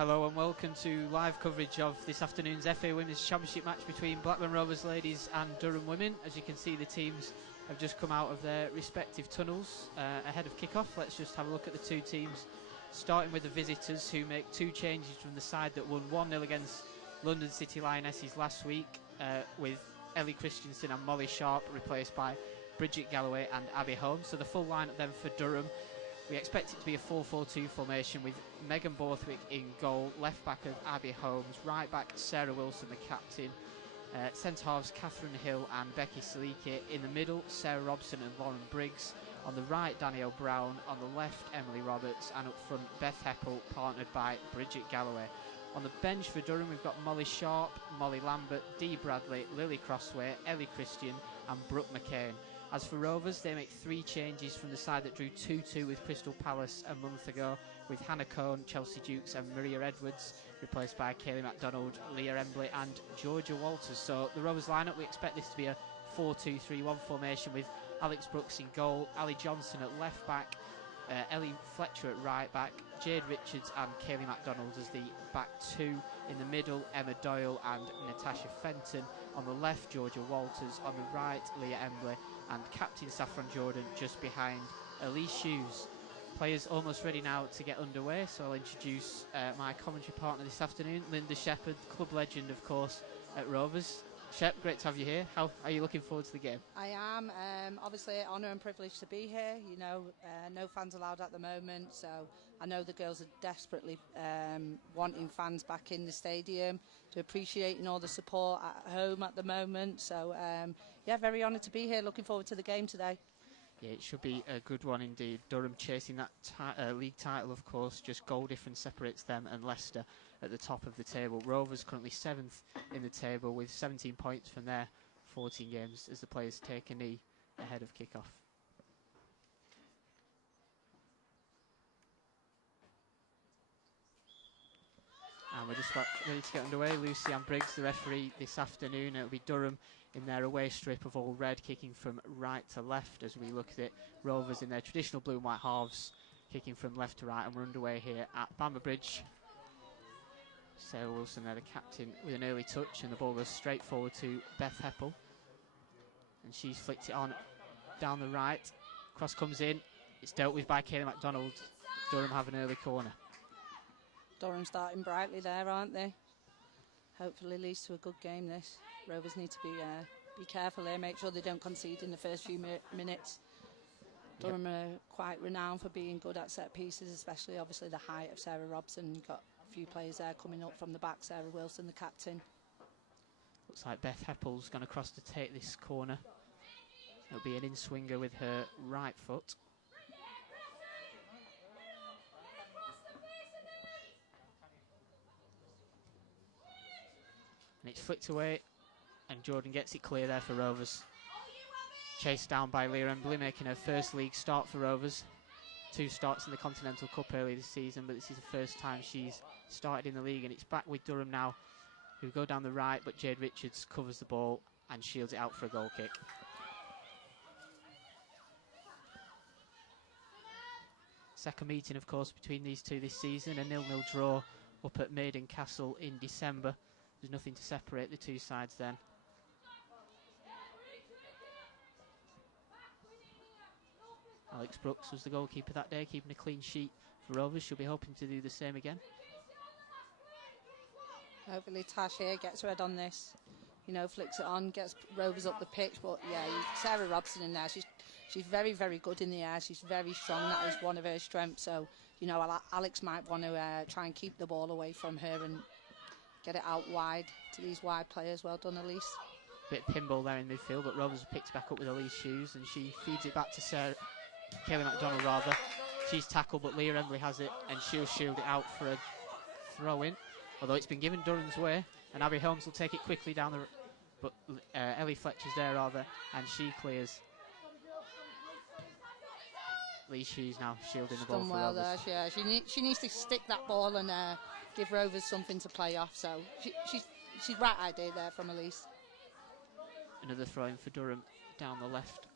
Hello and welcome to live coverage of this afternoon's FA Women's Championship match between Blackburn Rovers ladies and Durham women. As you can see, the teams have just come out of their respective tunnels ahead of kick-off. Let's just have a look at the two teams, starting with the visitors, who make two changes from the side that won 1-0 against London City Lionesses last week, with Ellie Christensen and Molly Sharp replaced by Bridget Galloway and Abby Holmes. So the full lineup then for Durham. We expect it to be a 4-4-2 formation with Megan Borthwick in goal, left back of Abby Holmes, right back Sarah Wilson, the captain, centre halves Catherine Hill and Becky Salike, in the middle Sarah Robson and Lauren Briggs, on the right Danielle Brown, on the left Emily Roberts, and up front Beth Heppel, partnered by Bridget Galloway. On the bench for Durham we've got Molly Sharp, Molly Lambert, Dee Bradley, Lily Crossway, Ellie Christian and Brooke McCain. As for Rovers, they make three changes from the side that drew 2-2 with Crystal Palace a month ago, with Hannah Cohn, Chelsea Dukes and Maria Edwards, replaced by Kaylee MacDonald, Leah Embley and Georgia Walters. So the Rovers lineup, we expect this to be a 4-2-3-1 formation with Alex Brooks in goal, Ali Johnson at left back, Ellie Fletcher at right back, Jade Richards and Kaylee MacDonald as the back two. In the middle, Emma Doyle and Natasha Fenton. On the left, Georgia Walters. On the right, Leah Embley and Captain Saffron Jordan just behind Elise Hughes. Players almost ready now to get underway, so I'll introduce my commentary partner this afternoon, Linda Shepherd, club legend of course at Rovers. Shep, great to have you here. How are you looking forward to the game? I am. Obviously, honour and privilege to be here. You know, no fans allowed at the moment, so I know the girls are desperately wanting fans back in the stadium, to appreciating all the support at home at the moment. So, yeah, very honoured to be here. Looking forward to the game today. Yeah, it should be a good one indeed. Durham chasing that league title, of course. Just goal difference separates them and Leicester at the top of the table. Rovers currently 7th in the table with 17 points from their 14 games as the players take a knee ahead of kick-off. And we're just about ready to get underway. Lucy Ann Briggs, the referee this afternoon. It'll be Durham in their away strip of all red, kicking from right to left as we look at it. Rovers in their traditional blue and white halves, kicking from left to right, and we're underway here at Bamber Bridge. Sarah Wilson there, the captain, with an early touch, and the ball goes straight forward to Beth Heppel. And she's flicked it on down the right. Cross comes in. It's dealt with by Kaylee MacDonald. Durham have an early corner. Durham starting brightly there, aren't they? Hopefully leads to a good game this. Rovers need to be careful here, make sure they don't concede in the first few minutes. Durham are quite renowned for being good at set pieces, especially obviously the height of Sarah Robson. You've got a few players there coming up from the back. Sarah Wilson, the captain. Looks like Beth Heppel's going to cross to take this corner. It'll be an in-swinger with her right foot. And it's flicked away, and Jordan gets it clear there for Rovers. Chased down by Leah Embley, making her first league start for Rovers. 2 starts in the Continental Cup early this season, but this is the first time she's started in the league, and it's back with Durham now, who go down the right, but Jade Richards covers the ball and shields it out for a goal kick. Second meeting, of course, between these two this season, a 0-0 draw up at Maiden Castle in December. There's nothing to separate the two sides then. Alex Brooks was the goalkeeper that day, keeping a clean sheet for Rovers. She'll be hoping to do the same again. Hopefully Tash here gets red on this. You know, flicks it on, gets Rovers up the pitch. But yeah, Sarah Robson in there. She's very, very good in the air. She's very strong. That is one of her strengths. So, you know, Alex might want to try and keep the ball away from her and get it out wide to these wide players. Well done, Elise. Bit of pinball there in midfield, but Rovers picks back up with Elise Hughes, and she feeds it back to Kaylee MacDonald rather. She's tackled, but Leah Embley has it, and she'll shield it out for a throw-in. Although it's been given Durham's way, and Abby Holmes will take it quickly down the... But Ellie Fletcher's there rather, and she clears. Elise Hughes now shielding the ball for well Rovers. There, yeah. She needs to stick that ball and give Rovers something to play off. So she's right idea there from Elise. Another throw-in for Durham down the left.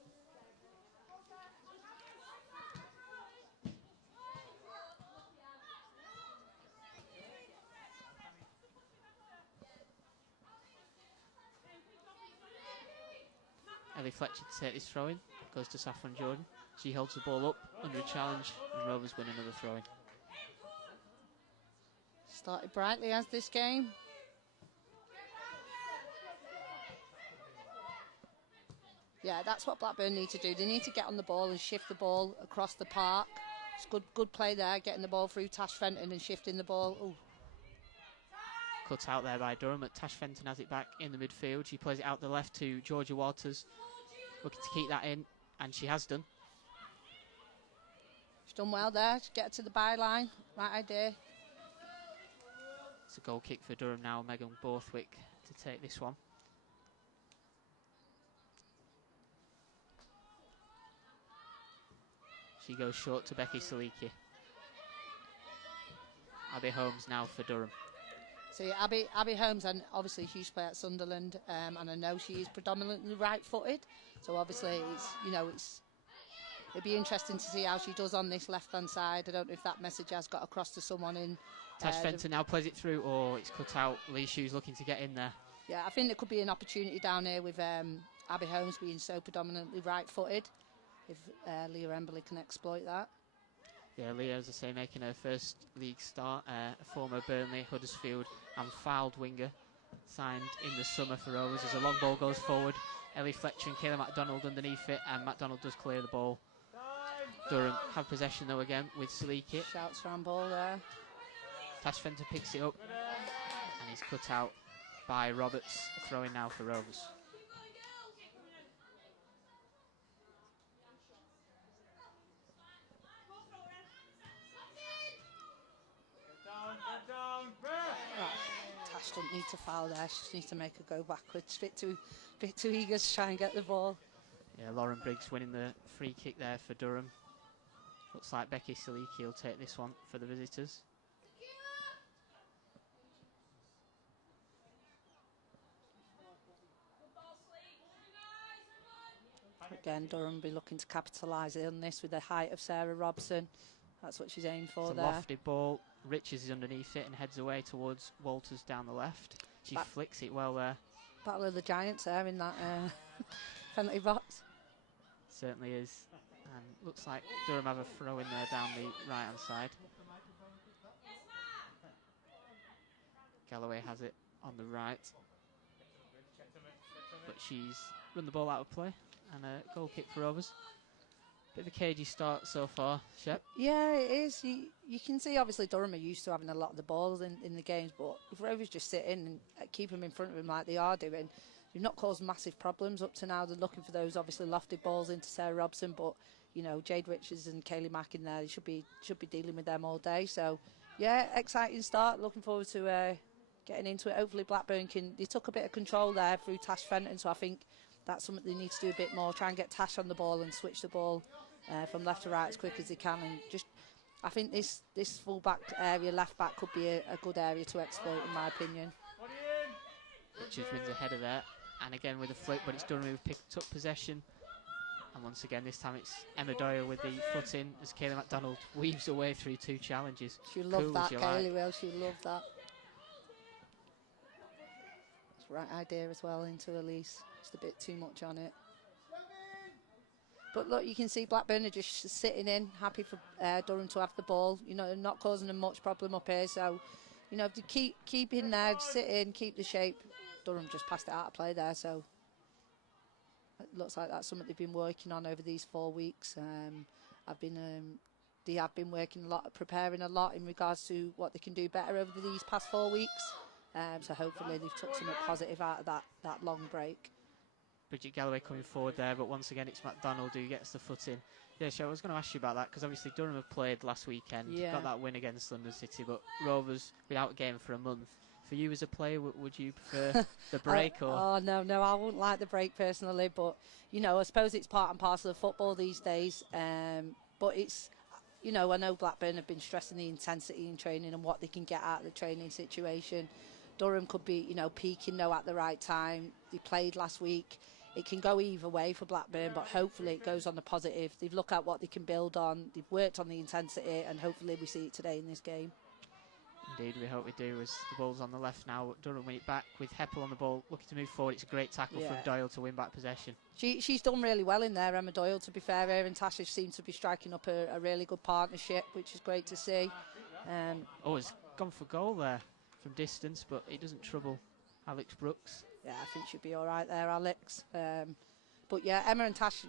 Ellie Fletcher to take this throw in. Goes to Saffron Jordan. She holds the ball up under a challenge, and Rovers win another throw in. Started brightly as this game. Yeah, that's what Blackburn need to do. They need to get on the ball and shift the ball across the park. It's good play there, getting the ball through Tash Fenton and shifting the ball. Ooh. Cut out there by Durham, but Tash Fenton has it back in the midfield. She plays it out the left to Georgia Waters, looking to keep that in, and she has done. She's done well there to get to the byline. Right idea. It's a goal kick for Durham now. Megan Borthwick to take this one. She goes short to Becky Saliki. Abby Holmes now for Durham. See, Abby Holmes, and obviously she used to play at Sunderland, and I know she is predominantly right-footed. So obviously, it'd be interesting to see how she does on this left-hand side. I don't know if that message has got across to someone in. Tash Fenton now plays it through, or it's cut out. Lee Shoes looking to get in there. Yeah, I think there could be an opportunity down here with Abby Holmes being so predominantly right-footed. If Leah Emberley can exploit that. Yeah, Leah, as I say, making her first league start. A former Burnley, Huddersfield and Fylde winger, signed in the summer for Rovers. As a long ball goes forward, Ellie Fletcher and Kayla MacDonald underneath it, and MacDonald does clear the ball. Durham have possession though again with Saliki. Shouts for handball there. Tash Fenton picks it up, and he's cut out by Roberts, throwing now for Rovers. Tash don't need to foul there. She just needs to make her go backwards. Bit too eager to try and get the ball. Yeah, Lauren Briggs winning the free kick there for Durham. Looks like Becky Saliki will take this one for the visitors. Again, Durham will be looking to capitalise on this with the height of Sarah Robson. That's what she's aimed for it's a there. lofted ball. Richards is underneath it and heads away towards Walters down the left. She flicks it well there. Battle of the Giants there in that penalty box. Certainly is. And looks like Durham have a throw in there down the right hand side. Galloway has it on the right. But she's run the ball out of play. And a goal kick for Rovers. Bit of a cagey start so far, Shep. Yeah, it is. You can see, obviously, Durham are used to having a lot of the balls in the games, but if Rovers just sit in and keep them in front of him like they are doing, they've not caused massive problems up to now. They're looking for those, obviously, lofted balls into Sarah Robson, but, you know, Jade Richards and Kaylee Mack in there, they should be dealing with them all day. So, yeah, exciting start. Looking forward to getting into it. Hopefully Blackburn they took a bit of control there through Tash Fenton, so I think that's something they need to do a bit more, try and get Tash on the ball and switch the ball from left to right as quick as they can. And just, I think this full back area, left back, could be a good area to exploit, in my opinion. Richards wins ahead of there, and again with a flick, but it's Durham who picked up possession. And once again, this time it's Emma Doyle with the foot in as Kayla MacDonald weaves away through two challenges. She'll love that, Kaylee will. She'll love that. It's the right idea as well into Elise. Just a bit too much on it. But look, you can see Blackburn are just sitting in, happy for Durham to have the ball. You know, not causing them much problem up here. So, you know, to keep in there, sit in, keep the shape. Durham just passed it out of play there. So it looks like that's something they've been working on over these 4 weeks. They have been working a lot, preparing a lot in regards to what they can do better over these past 4 weeks. So hopefully they've took something positive out of that long break. Bridget Galloway coming forward there, but once again it's MacDonald who gets the foot in. Yeah, I was going to ask you about that, because obviously Durham have played last weekend, got that win against London City, but Rovers without a game for a month. For you as a player, would you prefer the break? Oh, no, I wouldn't like the break personally, but, you know, I suppose it's part and parcel of football these days. But it's, you know, I know Blackburn have been stressing the intensity in training and what they can get out of the training situation. Durham could be, you know, peaking though at the right time. They played last week. It can go either way for Blackburn, but hopefully it goes on the positive. They've looked at what they can build on. They've worked on the intensity, and hopefully we see it today in this game. Indeed, we hope we do, as the ball's on the left now. Durham win it back with Heppel on the ball, looking to move forward. It's a great tackle from Doyle to win back possession. She's done really well in there, Emma Doyle, to be fair. Her and Tasha seem to be striking up a really good partnership, which is great to see. It's gone for goal there from distance, but it doesn't trouble Alex Brooks. Yeah, I think she'll be all right there, Alex. But yeah, Emma and Tasha,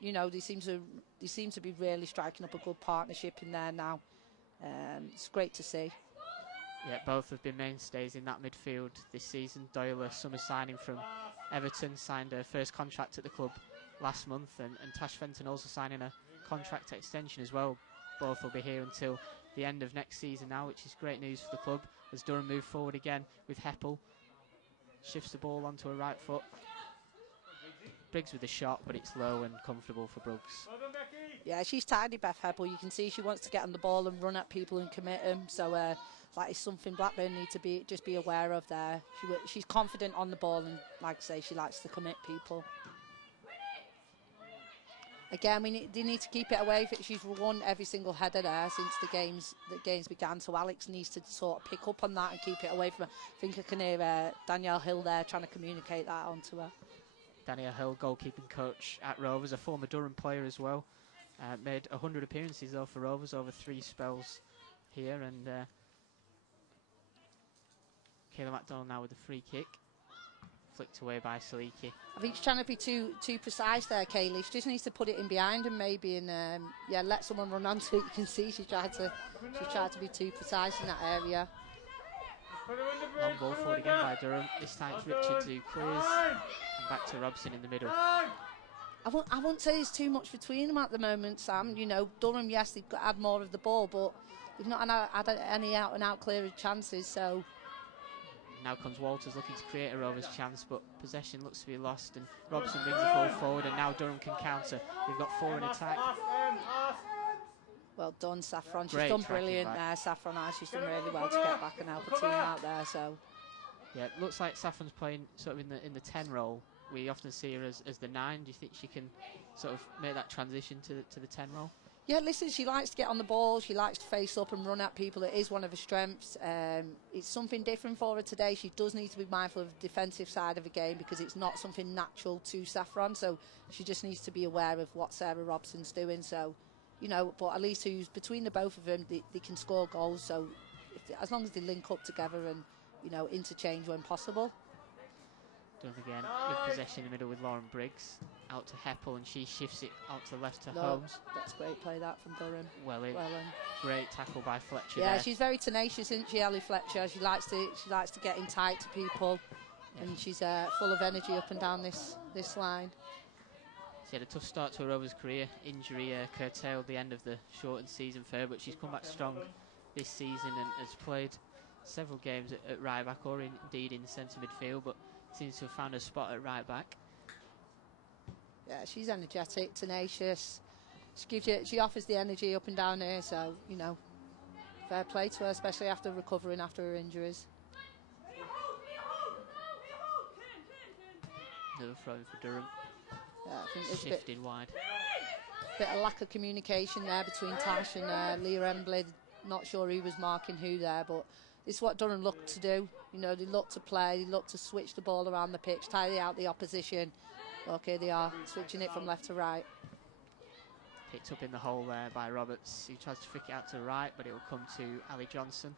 you know, they seem to be really striking up a good partnership in there now. It's great to see. Yeah, both have been mainstays in that midfield this season. Doyle, a summer signing from Everton, signed her first contract at the club last month, and Tash Fenton also signing a contract extension as well. Both will be here until the end of next season now, which is great news for the club as Durham move forward again with Heppel. Shifts the ball onto her right foot. Briggs with a shot, but it's low and comfortable for Brooks. Yeah, she's tidy, Beth Heppel. You can see she wants to get on the ball and run at people and commit them. So that is something Blackburn need to be aware of there. She's confident on the ball, and like I say, she likes to commit people. Again, they need to keep it away. She's won every single header there since the games began. So Alex needs to sort of pick up on that and keep it away from her. I think I can hear Danielle Hill there trying to communicate that onto her. Danielle Hill, goalkeeping coach at Rovers, a former Durham player as well. Made 100 appearances though for Rovers over 3 spells here, and Kayla MacDonald now with a free kick. Flicked away by Saliki. I think she's trying to be too precise there, Kaylee. She just needs to put it in behind him maybe, and let someone run onto it. You can see she tried to be too precise in that area. Long ball forward again by Durham. This time it's Richards who clears, and back to Robson in the middle. I won't say there's too much between them at the moment, Sam. You know, Durham, yes, they've got to add more of the ball, but they've not had any out-and-out clear chances, so... Now comes Walters looking to create a Rovers chance, but possession looks to be lost, and Robson brings the ball forward, and now Durham can counter. We've got 4 in attack. Well done, Saffron. She's done brilliant there, Saffron. She's done really well to get back and help the team out there. So, yeah, it looks like Saffron's playing sort of in the 10 role. We often see her as the 9. Do you think she can sort of make that transition to the 10 role? Yeah, listen, she likes to get on the ball. She likes to face up and run at people. It is one of her strengths. It's something different for her today. She does need to be mindful of the defensive side of the game because it's not something natural to Saffron. So she just needs to be aware of what Sarah Robson's doing. So, you know, but at least who's between the both of them, they can score goals. So as long as they link up together and, you know, interchange when possible. Durham again with possession in the middle with Lauren Briggs. Out to Heppel, and she shifts it out to the left to Holmes. That's great play that from Durham. Well in. Great tackle by Fletcher. Yeah, there. She's very tenacious, isn't she, Ellie Fletcher? She likes to get in tight to people, and she's full of energy up and down this line. She had a tough start to her Rovers career. Injury curtailed the end of the shortened season for her, but she's come back strong this season and has played several games at right back, or indeed in the centre midfield, but seems to have found a spot at right back. Yeah, she's energetic, tenacious. She offers the energy up and down here, so, you know, fair play to her, especially after recovering after her injuries. Another throw for Durham. Yeah, I think there's shifted wide. Bit of lack of communication there between Tash and Leah Embley. Not sure who was marking who there, but it's what Durham look to do. You know, they look to play, they look to switch the ball around the pitch, tire out the opposition. Okay, they are switching it from left to right. Picked up in the hole there by Roberts. He tries to flick it out to the right, but it will come to Ali Johnson,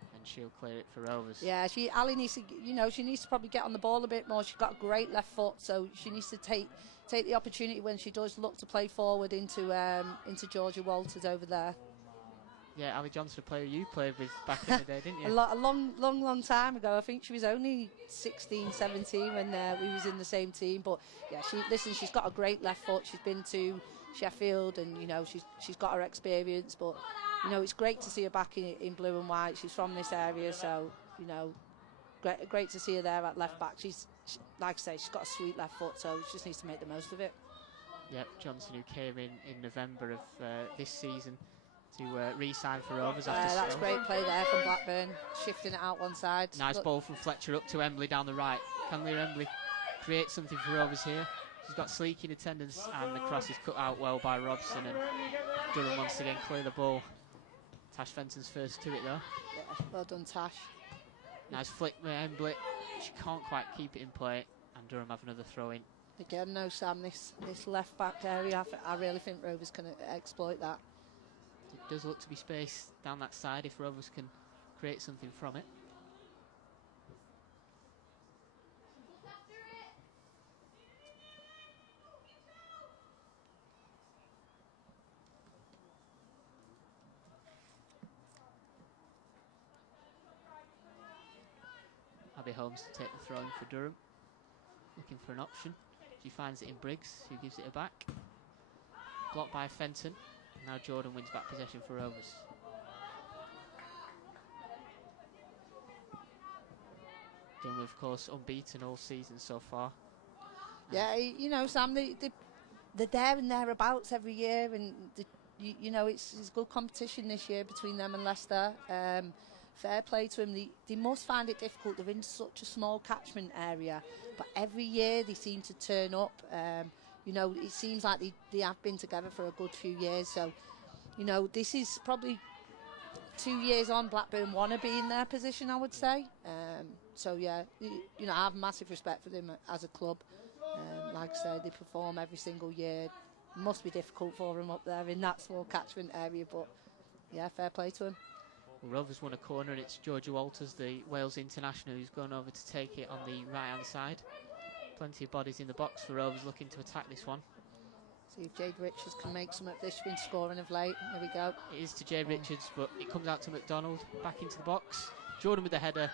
and she'll clear it for Rovers. Yeah, Ali needs to, you know, she needs to probably get on the ball a bit more. She's got a great left foot, so she needs to take the opportunity when she does look to play forward into Georgia Walters over there. Yeah, Ali Johnson, a player you played with back in the day, didn't you? A long time ago. I think she was only 16, 17 when we was in the same team. But yeah, she's got a great left foot. She's been to Sheffield, and you know she's got her experience. But you know it's great to see her back in blue and white. She's from this area, so you know, great to see her there at left back. She, like I say, she's got a sweet left foot, so she just needs to make the most of it. Yep, Johnson, who came in November of this season to re-sign for Rovers after that's great play there from Blackburn, shifting it out one side. Nice ball from Fletcher up to Embley down the right. Can Leah Embley create something for Rovers here? She's got Sleek in attendance, and the cross is cut out well by Robson, and Durham once again clear the ball Tash Fenton's first to it though. Yeah, well done, Tash. Nice flick with Embley. She can't quite keep it in play, and Durham have another throw in. Again, no, Sam, this left back area, I really think Rovers can exploit that. It does look to be space down that side if Rovers can create something from it. Abby Holmes to take the throw in for Durham. Looking for an option. She finds it in Briggs, who gives it back. Blocked by Fenton. Now Jordan wins back possession for Rovers. Durham, of course, unbeaten all season so far. Yeah, you know, Sam, they're there and thereabouts every year, and you know, it's good competition this year between them and Leicester. Fair play to them. They must find it difficult. They're in such a small catchment area, but every year they seem to turn up. You know, it seems like they have been together for a good few years. So, you know, this is probably 2 years on. Blackburn want to be in their position, I would say. So yeah, you know, I have massive respect for them as a club. Like I say, they perform every single year. Must be difficult for them up there in that small catchment area, but yeah, fair play to them. Well, Rovers won a corner, and it's Georgia Walters, the Wales international, who's gone over to take it on the right-hand side. Plenty of bodies in the box for Rovers looking to attack this one. See if Jade Richards can make some of this. She's been scoring of late. There we go. It is to Jade Richards, but it comes out to McDonald. Back into the box. Jordan with the header.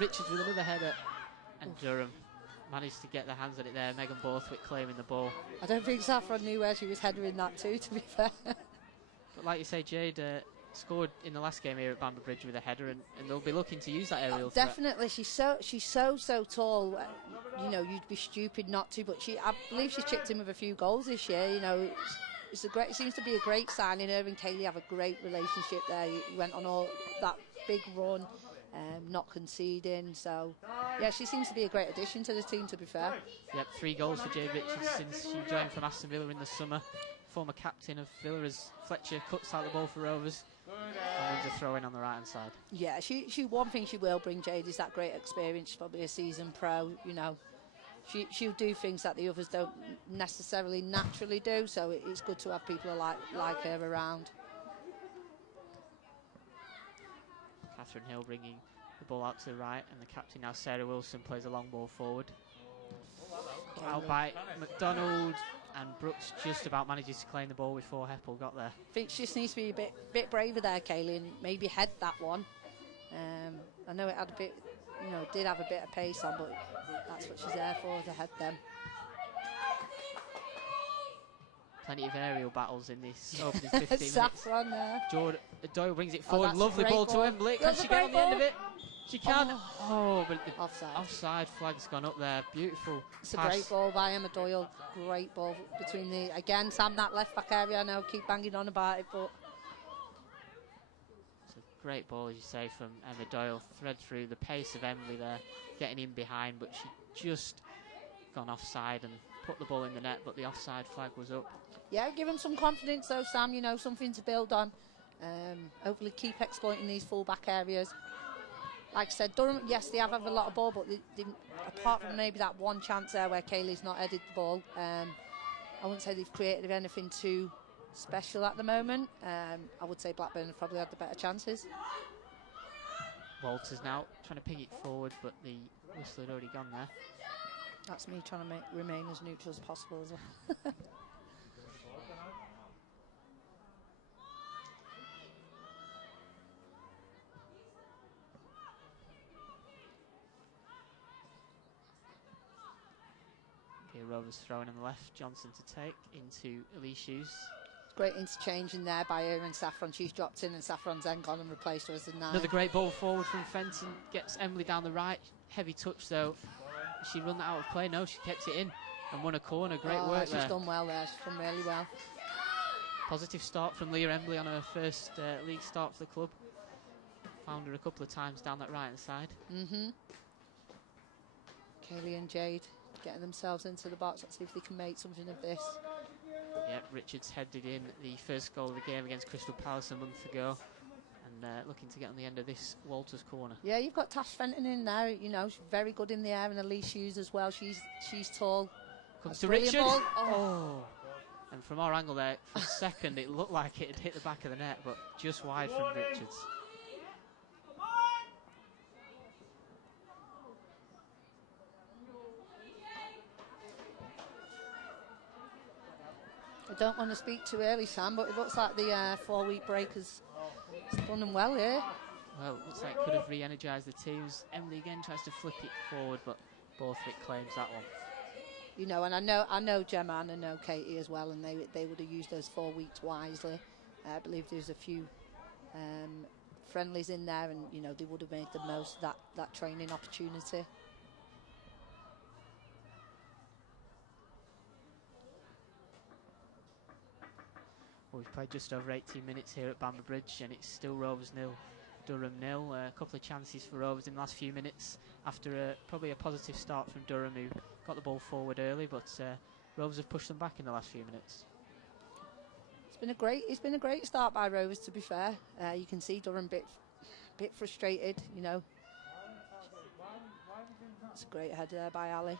Richards with another header. And Durham managed to get their hands on it there. Megan Borthwick claiming the ball. I don't think Saffron knew where she was headering that to be fair. But like you say, Jade scored in the last game here at Bamber Bridge with a header, and they'll be looking to use that aerial threat. Definitely, she's so tall. You know, you'd be stupid not to. But I believe she's chipped in with a few goals this year. You know, it seems to be a great signing. Her and Kaylee have a great relationship there. He went on all that big run, not conceding. So yeah, she seems to be a great addition to the team, to be fair. Yep, 3 goals for Jade Richards since she joined from Aston Villa in the summer. Former captain of Villa as Fletcher cuts out the ball for Rovers. And wins a throw in on the right hand side. Yeah, she one thing she will bring, Jade, is that great experience. She's probably a seasoned pro, you know. She'll do things that the others don't necessarily naturally do, so it's good to have people like her around. Catherine Hill bringing the ball out to the right, and the captain now, Sarah Wilson, plays a long ball forward. Out by McDonald, and Brooks just about manages to claim the ball before Heppel got there. I think she just needs to be a bit braver there, Kaylee, and maybe head that one. I know it had a bit, you know, did have a bit of pace on, but that's what she's there for, to head them. Plenty of aerial battles in this opening 15 minutes. Saffron there. Doyle brings it forward. Lovely ball to Embley. Can she get on the end of it? She can. Oh, but the offside flag's gone up there. Beautiful. It's a great ball by Emma Doyle. Great ball between again, Sam, that left back area. I know, keep banging on about it, but it's a great ball, as you say, from Emma Doyle. Thread through the pace of Emily there, getting in behind, but she just gone offside and put the ball in the net, but the offside flag was up. Yeah, give them some confidence though, Sam, you know, something to build on. Hopefully keep exploiting these full-back areas. Like I said, Durham, yes, they have a lot of ball, but they, apart from maybe that one chance there where Kaylee's not headed the ball, I wouldn't say they've created anything too special at the moment. I would say Blackburn have probably had the better chances. Walters now trying to ping it forward, but the whistle had already gone there. That's me trying to remain as neutral as possible as well. Rovers throwing on the left, Johnson to take into Elise Hughes. Great interchange in there by her and Saffron. She's dropped in and Saffron's then gone and replaced her as the 9. Another great ball forward from Fenton, gets Emily down the right. Heavy touch though. She run that out of play? No, she kept it in and won a corner. Great work there. She's done well there. She's done really well. Positive start from Leah Embley on her first league start for the club. Found her a couple of times down that right hand side. Kaylee and Jade getting themselves into the box. Let's see if they can make something of this. Yep, Richards headed in the first goal of the game against Crystal Palace a month ago. looking to get on the end of this Walters corner. Yeah, you've got Tash Fenton in there. You know, she's very good in the air, and Elise Hughes as well. She's tall. Comes to Richard. Oh. And from our angle there, for a second, it looked like it had hit the back of the net, but just wide from Richards. I don't want to speak too early, Sam, but it looks like the 4-week break has done them well here. Well, looks like it could have re-energised the teams. Emily again tries to flick it forward, but Borthwick claims that one. You know, and I know Gemma and I know Katie as well, and they would have used those 4 weeks wisely. I believe there's a few friendlies in there, and you know they would have made the most of that training opportunity. Well, we've played just over 18 minutes here at Bamber Bridge, and it's still Rovers 0, Durham 0. A couple of chances for Rovers in the last few minutes after probably a positive start from Durham, who got the ball forward early, but Rovers have pushed them back in the last few minutes. It's been a great start by Rovers, to be fair. You can see Durham bit frustrated, you know. It's a great header there by Ali.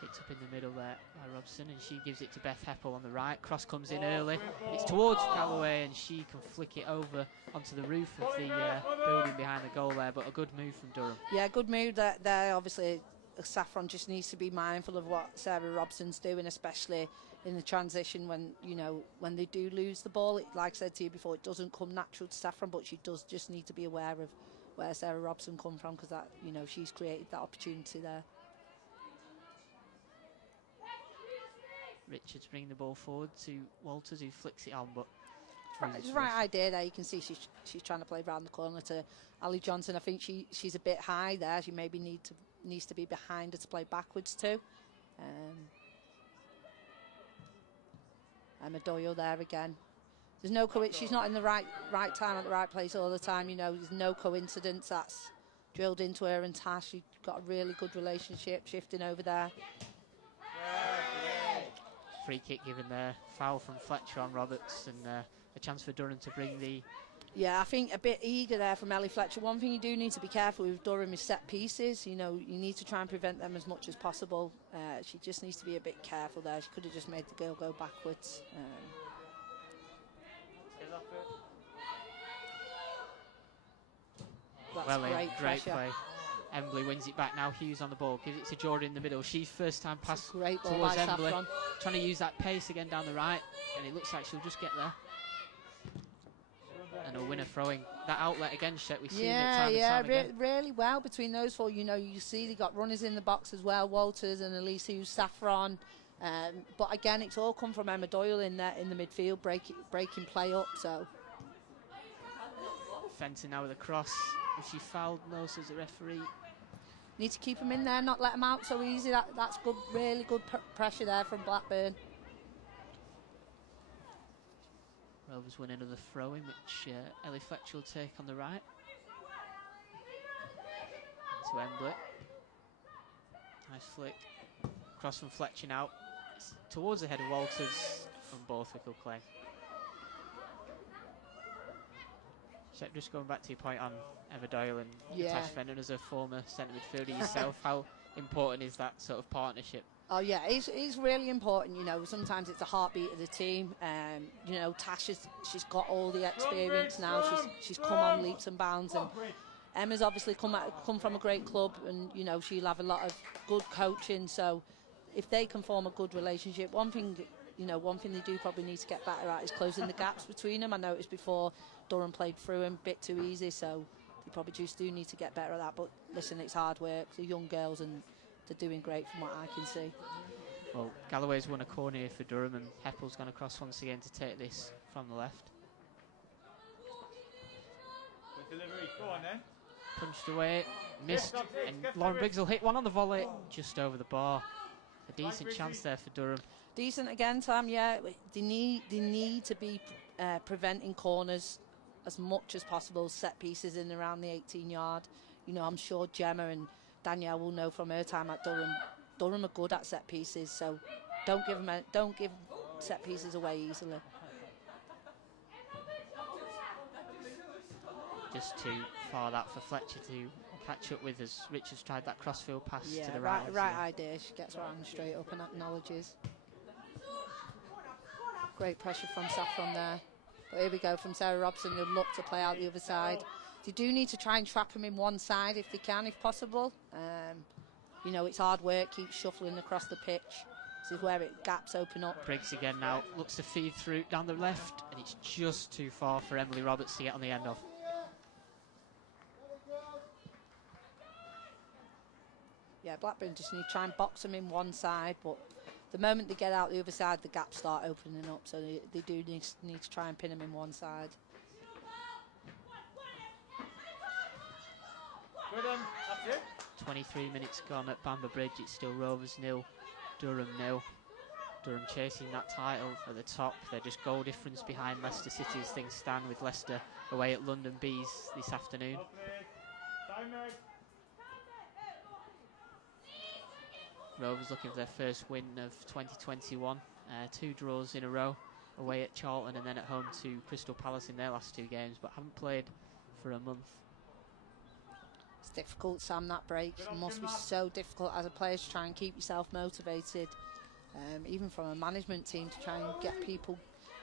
Picked up in the middle there by Robson, and she gives it to Beth Heppel on the right. Cross comes in early. It's towards Galloway, and she can flick it over onto the roof of the building behind the goal there, but a good move from Durham. Yeah, good move there. Obviously, Saffron just needs to be mindful of what Sarah Robson's doing, especially in the transition when they do lose the ball. Like I said to you before, it doesn't come natural to Saffron, but she does just need to be aware of where Sarah Robson come from, because that, you know, she's created that opportunity there. Richards bringing the ball forward to Walters, who flicks it on, but it's the right idea there. You can see she's trying to play around the corner to Ali Johnson. I think she's a bit high there. She maybe needs to be behind her to play backwards to. Emma Doyle there again. There's no she's not in the right time at the right place all the time. You know, there's no coincidence. That's drilled into her and Tash. She's got a really good relationship shifting over there. Free kick given there, foul from Fletcher on Roberts, and a chance for Durham to bring the... Yeah, I think a bit eager there from Ellie Fletcher. One thing you do need to be careful with Durham is set pieces. You know, you need to try and prevent them as much as possible. She just needs to be a bit careful there. She could have just made the girl go backwards. That's great play. Embley wins it back now. Hughes on the ball, gives it to Jordan in the middle. She's first time pass towards Embley, Saffron. trying to use that pace again down the right, and it looks like she'll just get there. And a winner throwing that outlet again, Shet. We've seen it time and time again. Really well between those four. You know, you see they got runners in the box as well, Walters and Elise Hughes, Saffron. But again, it's all come from Emma Doyle in there in the midfield, breaking play up. So Fenton now with a cross. If she fouled, no, says the referee. Need to keep them in there, not let them out so easy. That's good, really good pressure there from Blackburn. Rovers win another throw-in, which Ellie Fletcher will take on the right. To Embley. Nice flick. Cross from Fletcher now. It's towards the head of Walters from Borthwick will claim. Just going back to your point on Emma Doyle and Tash Fenton as a former centre midfielder yourself, how important is that sort of partnership? Oh yeah, it's really important. You know, sometimes it's the heartbeat of the team. You know, Tash she's got all the experience now. She's come on leaps and bounds, and Emma's obviously come from a great club, and you know she'll have a lot of good coaching. So if they can form a good relationship, one thing they do probably need to get better at is closing the gaps between them. I noticed before Durham played through him a bit too easy, so they probably just do need to get better at that. But listen, it's hard work. They're young girls and they're doing great from what I can see. Well, Galloway's won a corner here for Durham, and Heppel's gone across once again to take this from the left. Good delivery, go on then. Punched away, missed, and Lauren Briggs will hit one on the volley, just over the bar. A decent chance there for Durham. Decent again, Tom. Yeah, they need to be preventing corners as much as possible, set pieces in around the 18-yard. You know, I'm sure Gemma and Danielle will know from her time at Durham. Durham are good at set pieces, so don't give set pieces away easily. just too far that for Fletcher to catch up with as Richards tried that crossfield pass Yeah, to the right, right. right idea. She gets her hand straight up and acknowledges. Great pressure from Saffron there. But here we go from Sarah Robson. They'll look to play out the other side. They do need to try and trap him in one side if they can, if possible. You know, it's hard work, keep shuffling across the pitch. This is where gaps open up. Briggs again now, looks to feed through down the left, and it's just too far for Emily Roberts to get on the end of. Yeah, Blackburn just need to try and box them in one side, but the moment they get out the other side, the gaps start opening up, so they do need to try and pin them in one side. Good, that's it. 23 minutes gone at Bamber Bridge. It's still Rovers 0, Durham 0. Durham chasing that title at the top. They're just goal difference behind Leicester City as things stand, with Leicester away at London Bees this afternoon. Rovers looking for their first win of 2021. 2 draws in a row, away at Charlton and then at home to Crystal Palace in their last 2 games, but haven't played for a month. It's difficult, Sam, that break. It must be so difficult as a player to try and keep yourself motivated, even from a management team, to try and get people,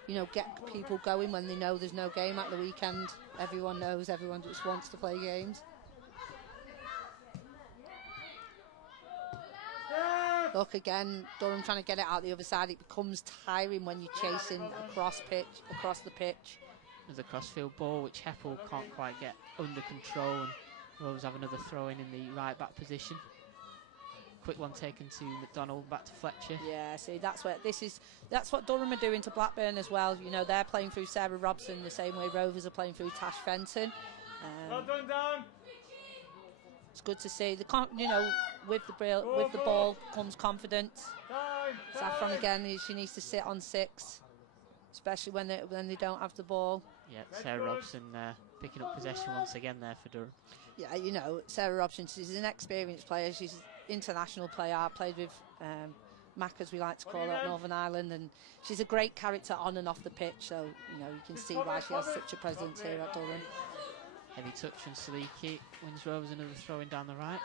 you know, get people going when they know there's no game at the weekend. Everyone knows, everyone just wants to play games. Look again, Durham trying to get it out the other side. It becomes tiring when you're chasing across the pitch. There's a crossfield ball which Heppel can't quite get under control, and Rovers have another throw in the right back position. Quick one taken to McDonald, back to Fletcher. Yeah, see, that's what Durham are doing to Blackburn as well. You know, they're playing through Sarah Robson the same way Rovers are playing through Tash Fenton. Well done, down. It's good to see. You know, with the ball comes confidence. Saffron again, she needs to sit on 6, especially when they don't have the ball. Yeah, Sarah Robson picking up possession once again there for Durham. Yeah, you know, Sarah Robson, she's an experienced player. She's an international player. Played with Mac, as we like to call her, at Northern Ireland, and she's a great character on and off the pitch. So you know, you can see why she has such a presence here at Durham. Heavy touch from Saliki, wins Rovers another throw in down the right.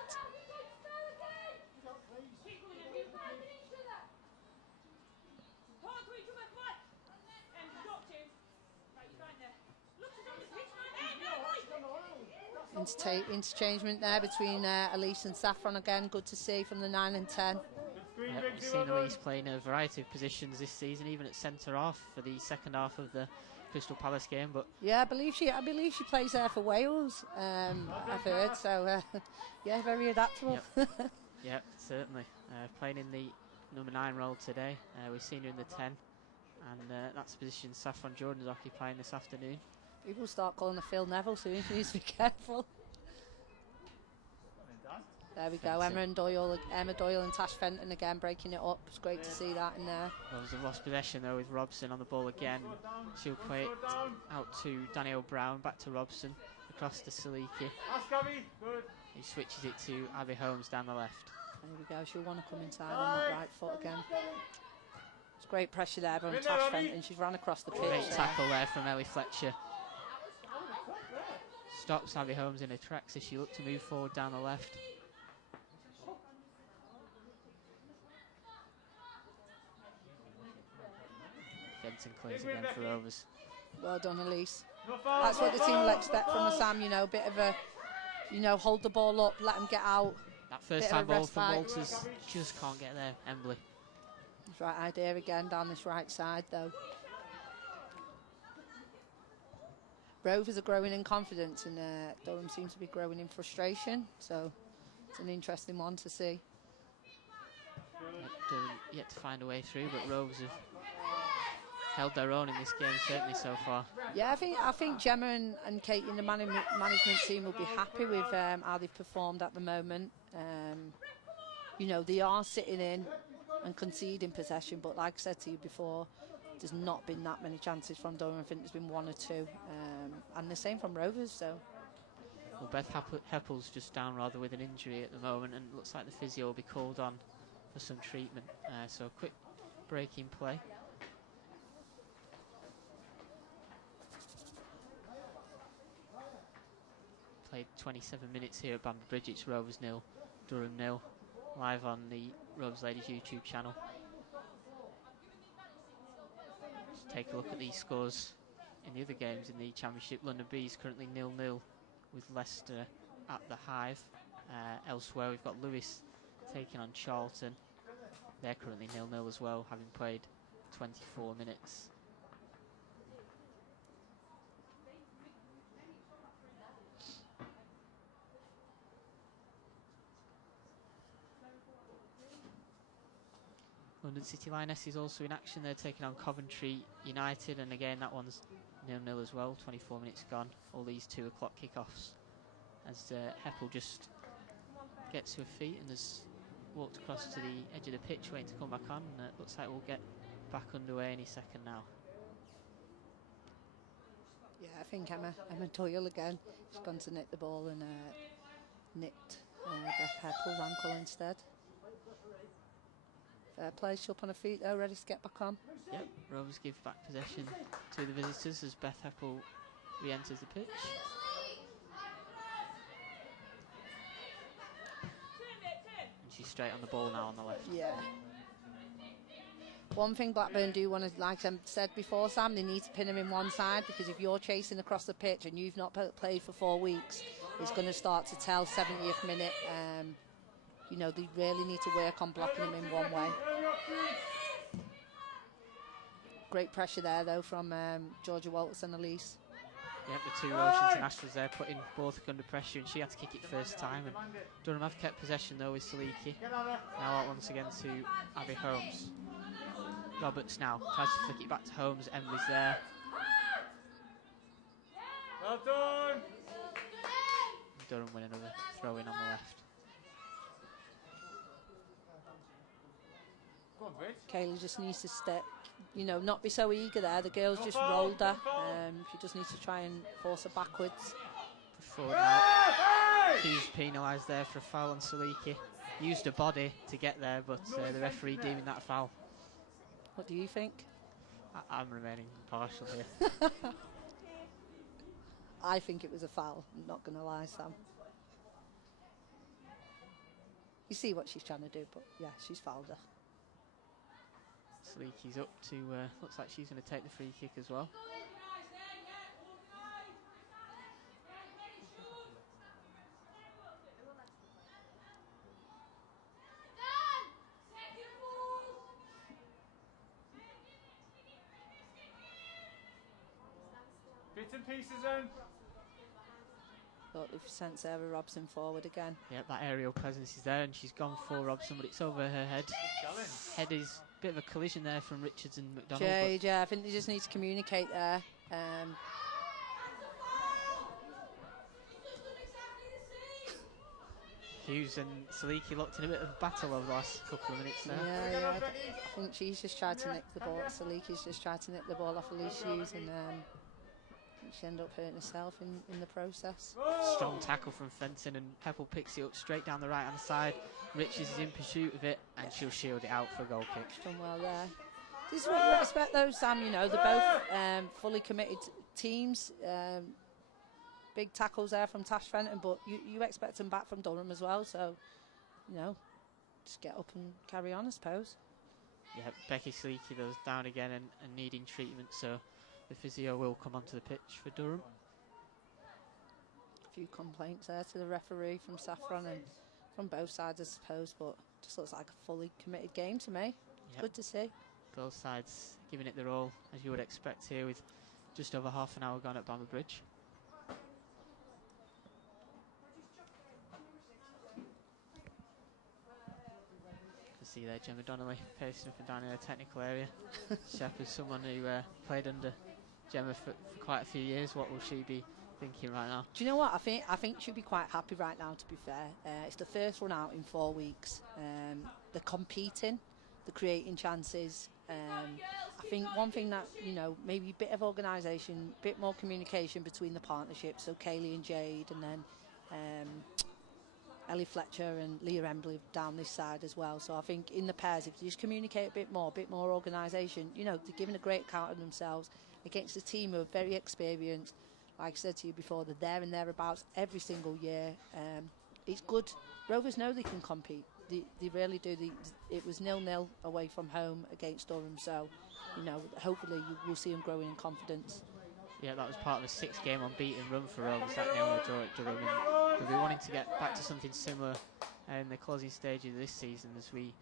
Interchangement there between Elise and Saffron again. Good to see from the 9 and 10. We've seen Elise playing a variety of positions this season, even at centre half for the second half of the Crystal Palace game. But yeah, I believe she plays there for Wales. I've heard. So yeah, very adaptable. Yep, yep, certainly. Playing in the number 9 role today. We've seen her in the 10, and that's the position Saffron Jordan's occupying this afternoon. People start calling her Phil Neville soon. She needs to be careful. There we go. Emma Doyle and Tash Fenton again breaking it up. It's great to see that in there. Rovers have lost possession though, with Robson on the ball again. She'll play it out to Danielle Brown, back to Robson, across to Saliki. He switches it to Abby Holmes down the left. There we go. She'll want to come inside on that right foot again. It's great pressure there from Tash Fenton. She's run across the pitch. Great tackle there from Ellie Fletcher. Stops Abby Holmes in her tracks as she looked to move forward down the left. Fenton clears again for Rovers. Well done, Elise. That's what the team will expect from a Sam, you know, a bit of a, you know, hold the ball up, let them get out. That first time ball from Walters just can't get there, Embley. Right idea again down this right side though. Rovers are growing in confidence, and Durham seems to be growing in frustration, so it's an interesting one to see. Durham yet to find a way through, but Rovers have held their own in this game, certainly so far. Yeah, I think Gemma and Kate in the management team will be happy with how they've performed at the moment. You know, they are sitting in and conceding possession, but like I said to you before, there's not been that many chances from Durham. I think there's been 1 or 2, and the same from Rovers. So, well, Beth Heppel's just down rather with an injury at the moment, and looks like the physio will be called on for some treatment. So, quick break in play. played 27 minutes here at Bamber Bridge. It's Rovers 0, Durham 0, live on the Rovers Ladies YouTube channel. Let's take a look at these scores in the other games in the Championship. London Bees currently 0-0 with Leicester at the Hive. Elsewhere we've got Lewis taking on Charlton. They're currently 0-0 as well, having played 24 minutes. London City Lionesses also in action. They're taking on Coventry United, and again that one's 0-0 as well. 24 minutes gone. All these 2 o'clock kickoffs. As Heppel just gets to her feet and has walked across to the edge of the pitch, waiting to come back on. And looks like we'll get back underway any second now. Yeah, I think Emma Doyle again. She's gone to nick the ball and nicked Beth Heppel's ankle instead. Fair play, she's up on her feet though, ready to get back on. Yep, Rovers give back possession to the visitors as Beth Heppel re-enters the pitch. And she's straight on the ball now on the left. Yeah. One thing Blackburn do want to, like I said before, Sam, they need to pin him in one side, because if you're chasing across the pitch and you've not played for 4 weeks, it's going to start to tell 70th minute. You know, they really need to work on blocking him in one way. Great pressure there, though, from Georgia Walters and Elise. Yep, the 2 Welsh internationals there putting Borthwick under pressure, and she had to kick it first time. And Durham have kept possession, though, with Saliki. Now out once again to Abby Holmes. Roberts now tries to flick it back to Holmes. Emily's there. Well done. Durham win another throw in on the left. Go on, Bridge. Kaylee just needs to step, you know, not be so eager there. The girls just rolled her. She just needs to try and force her backwards. Forward now. She's penalised there for a foul on Saliki. Used her body to get there, but the referee deeming that a foul. What do you think? I'm remaining impartial here. I think it was a foul. I'm not going to lie, Sam. You see what she's trying to do, but yeah, she's fouled her. Saliki's up to, looks like she's going to take the free kick as well. Bits and pieces then. Thought they've sent Sarah Robson forward again. Yep, that aerial presence is there, and she's gone for Robson, but it's over her head. Head is a bit of a collision there from Richards and McDonald. Jade, yeah, I think they just need to communicate there. Hughes and Saliki locked in a bit of a battle over the last couple of minutes there. Yeah, I think she's just tried to nick the ball. Saliki's just tried to nick the ball off Elise Hughes, and she ended up hurting herself in the process. Strong tackle from Fenton, and Heppel picks it up straight down the right-hand side. Richards is in pursuit of it, and she'll shield it out for a goal kick. Done well there. This is what you expect, though, Sam. You know, they're both fully committed teams. Big tackles there from Tash Fenton, but you expect them back from Durham as well. So, you know, just get up and carry on, I suppose. Yeah, Becky Saliki goes down again and needing treatment, so the physio will come onto the pitch for Durham. A few complaints there to the referee from Saffron and from both sides, I suppose, but just looks like a fully committed game to me. It's good to see. Both sides giving it their all, as you would expect here, with just over half an hour gone at Bamber Bridge. See there, Gemma Donnelly pacing up and down in a technical area. Shep is someone who played under Gemma for quite a few years. What will she be thinking right now? Do you know what? I think she'll be quite happy right now, to be fair. It's the first run out in 4 weeks. They're competing, they're creating chances. I think one thing that, you know, maybe a bit of organisation, a bit more communication between the partnerships. So Kaylee and Jade, and then Ellie Fletcher and Leah Embley down this side as well. So I think in the pairs, if they just communicate a bit more organisation, you know, they're giving a great account of themselves against a team who are very experienced. like I said to you before, they're there and thereabouts every single year. It's good. Rovers know they can compete. They really do. It was 0-0 away from home against Durham, so hopefully you will see them growing in confidence. Yeah, that was part of a 6-game unbeaten run for Rovers, that 0-0 draw at Durham. They'll be wanting to get back to something similar in the closing stages of this season as we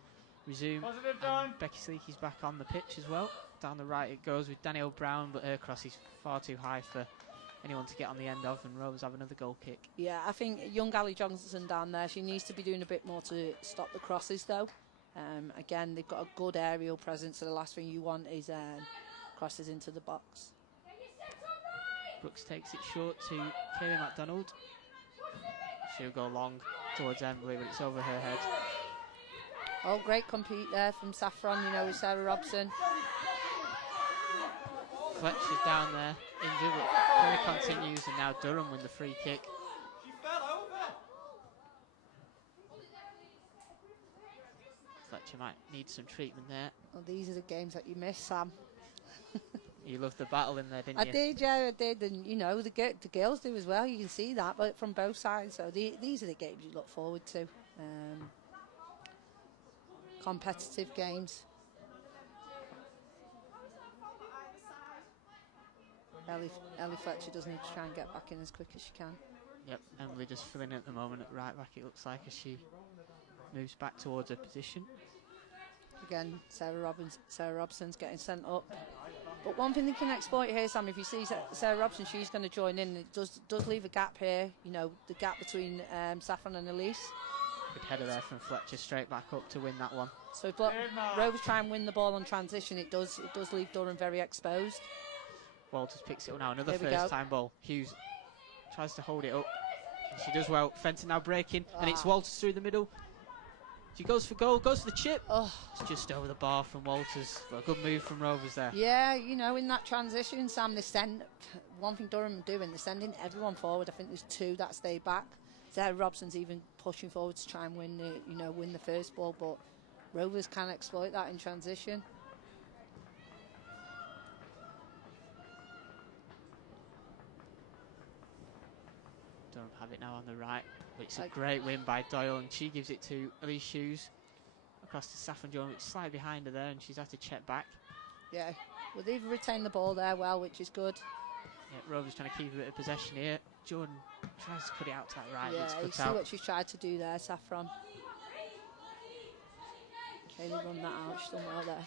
resume. And Becky Sleekey's back on the pitch as well. Down the right it goes with Danielle Brown, but her cross is far too high for anyone to get on the end of, and Rovers have another goal kick. Yeah, I think young Ali Johnson down there, she needs to be doing a bit more to stop the crosses though. Again, they've got a good aerial presence, so the last thing you want is crosses into the box. Brooks takes it short to Kaylee MacDonald. She'll go long towards Emily, but it's over her head. Oh, great compete there from Saffron, with Sarah Robson. Fletcher's down there, injured, but play continues, and now Durham win the free kick. She fell over. Fletcher might need some treatment there. Well, these are the games that you miss, Sam. You loved the battle in there, didn't you? I did, yeah, I did. And, the girls do as well. You can see that, but from both sides. So these are the games you look forward to. Competitive games. Ellie Fletcher does need to try and get back in as quick as she can. Yep, Emily just filling in at the moment at right back, it looks like, as she moves back towards her position. Again, Sarah Robson's getting sent up. But one thing they can exploit here, Sam, if you see Sarah Robson, she's going to join in. It does leave a gap here, the gap between Saffron and Elise. Good header there from Fletcher, straight back up to win that one. So if Rovers try and win the ball on transition, it does leave Durham very exposed. Walters picks it up now, another first time ball. Hughes tries to hold it up, and she does well. Fenton now breaking, and it's Walters through the middle. She goes for goal, goes for the chip. Oh. It's just over the bar from Walters, but a good move from Rovers there. Yeah, in that transition, Sam, one thing Durham are doing, they're sending everyone forward. I think there's 2 that stay back. Sarah Robson's even pushing forward to try and win the first ball, but Rovers can exploit that in transition. Durham have it now on the right, but it's a great win by Doyle, and she gives it to Elise Hughes across to Saffron Jordan, which is slightly behind her there, and she's had to check back. Yeah, well, they've retained the ball there well, which is good. Yeah, Rovers trying to keep a bit of possession here. Jordan tries to cut it out to that right. Yeah, it's you see what she's tried to do there, Saffron. Kaylee run that out, she's done well there.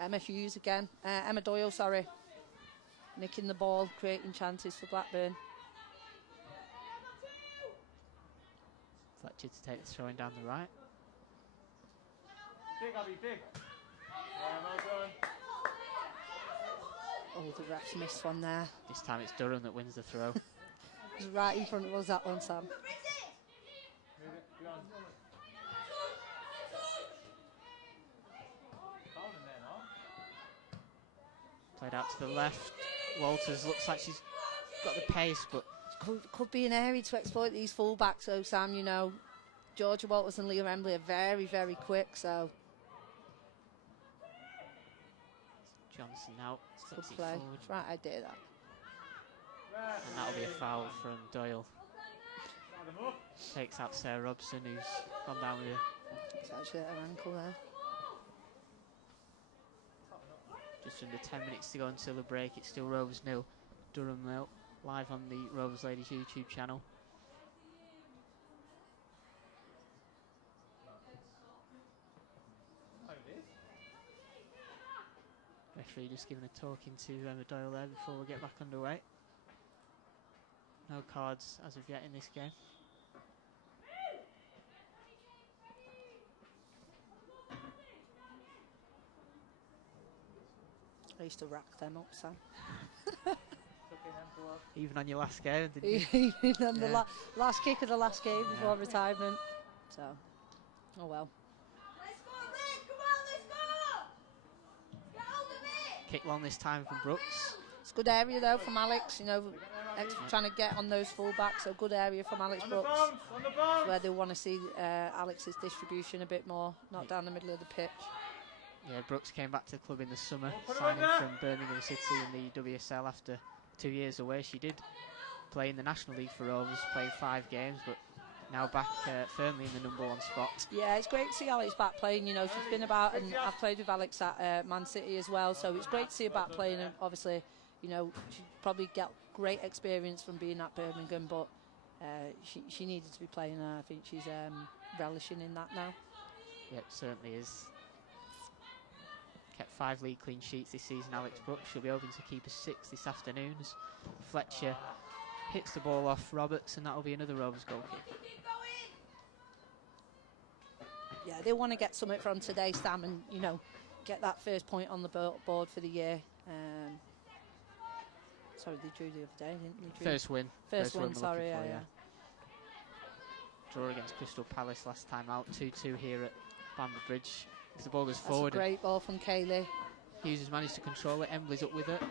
Emma Hughes again, Emma Doyle, sorry. Nicking the ball, creating chances for Blackburn. Fletcher to take the throwing down the right. Big, Abby, big. Yeah, well done. Oh, the ref's missed one there. This time it's Durham that wins the throw. It was right in front of us, that one, Sam. Move it, go on. Foul in there now. Played out to the left. Walters looks like she's got the pace, but could be an area to exploit these fullbacks. So Sam, Georgia Walters and Leah Embley are very, very quick. So Johnson now good flips it play. forward. Right idea that. And that'll be a foul from Doyle. Takes out Sarah Robson, who's gone down with It's actually at her ankle there. just under 10 minutes to go until the break. It's still Rovers 0, Durham 0, live on the Rovers Ladies YouTube channel. Referee just giving a talking to Emma Doyle there before we get back underway. No cards as of yet in this game. I used to rack them up, Sam. Even on your last game, didn't you? Even on the last kick of the last game before retirement. So, oh well. Kick long this time from Brooks. It's a good area though from Alex, trying to get on those fullbacks, so good area from Alex Brooks. On the bounce. Where they want to see Alex's distribution a bit more, not down the middle of the pitch. Yeah, Brooks came back to the club in the summer, signing from Birmingham City in the WSL after 2 years away. She did play in the National League for Rovers, playing 5 games, but now back firmly in the #1 spot. Yeah, it's great to see Alex back playing. You know, she's been about, and I've played with Alex at Man City as well, so it's great to see her back playing. And obviously, you know, she'd probably get great experience from being at Birmingham, but she needed to be playing. I think she's relishing in that now. Yeah, it certainly is. Kept 5 league clean sheets this season, Alex Brooks. She'll be hoping to keep a 6 this afternoon as Fletcher hits the ball off Roberts, and that'll be another Rovers goal kick. Yeah, they want to get something from today, Sam, and, you know, get that first point on the board for the year. Sorry, they drew the other day, didn't they? First win. First win, sorry, for, yeah. Draw against Crystal Palace last time out, 2-2 here at Bamber Bridge. As the ball goes That's forward. A great ball from Kaylee. Hughes has managed to control it. Embly's up with it.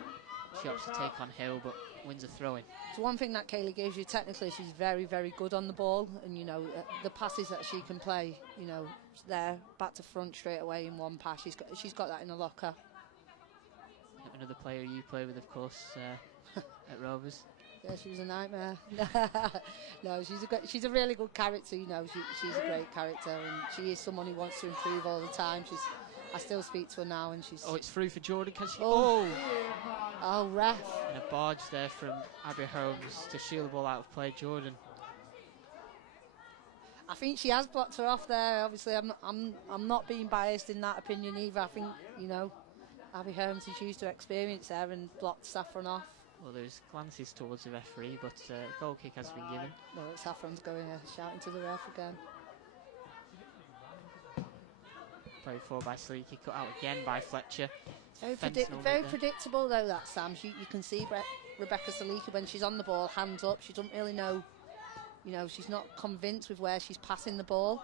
She opts to take on Hill, but wins a throw-in. So one thing that Kaylee gives you, technically, she's very, very good on the ball, and, you know, the passes that she can play, you know, there, back to front straight away in one pass. She's got that in the locker. Another player you play with, of course, at Rovers. Yeah, she was a nightmare. No, she's a really good character. You know, she's a great character, and she is someone who wants to improve all the time. I still speak to her now, and she's. Oh, it's through for Jordan. Can she? Oh, ref! And a barge there from Abby Holmes to shield the ball out of play. Jordan. I think she has blocked her off there. Obviously, I'm not being biased in that opinion either. I think, you know, Abby Holmes is used to experience there and blocked Saffron off. Well, there's glances towards the referee, but goal kick has been given. No, Saffron's going shouting to the ref again. Played forward by Sleeky, cut out again by Fletcher. Very predictable though, that Sam. You can see Rebecca Saliki when she's on the ball, hands up. She doesn't really know, you know, she's not convinced with where she's passing the ball.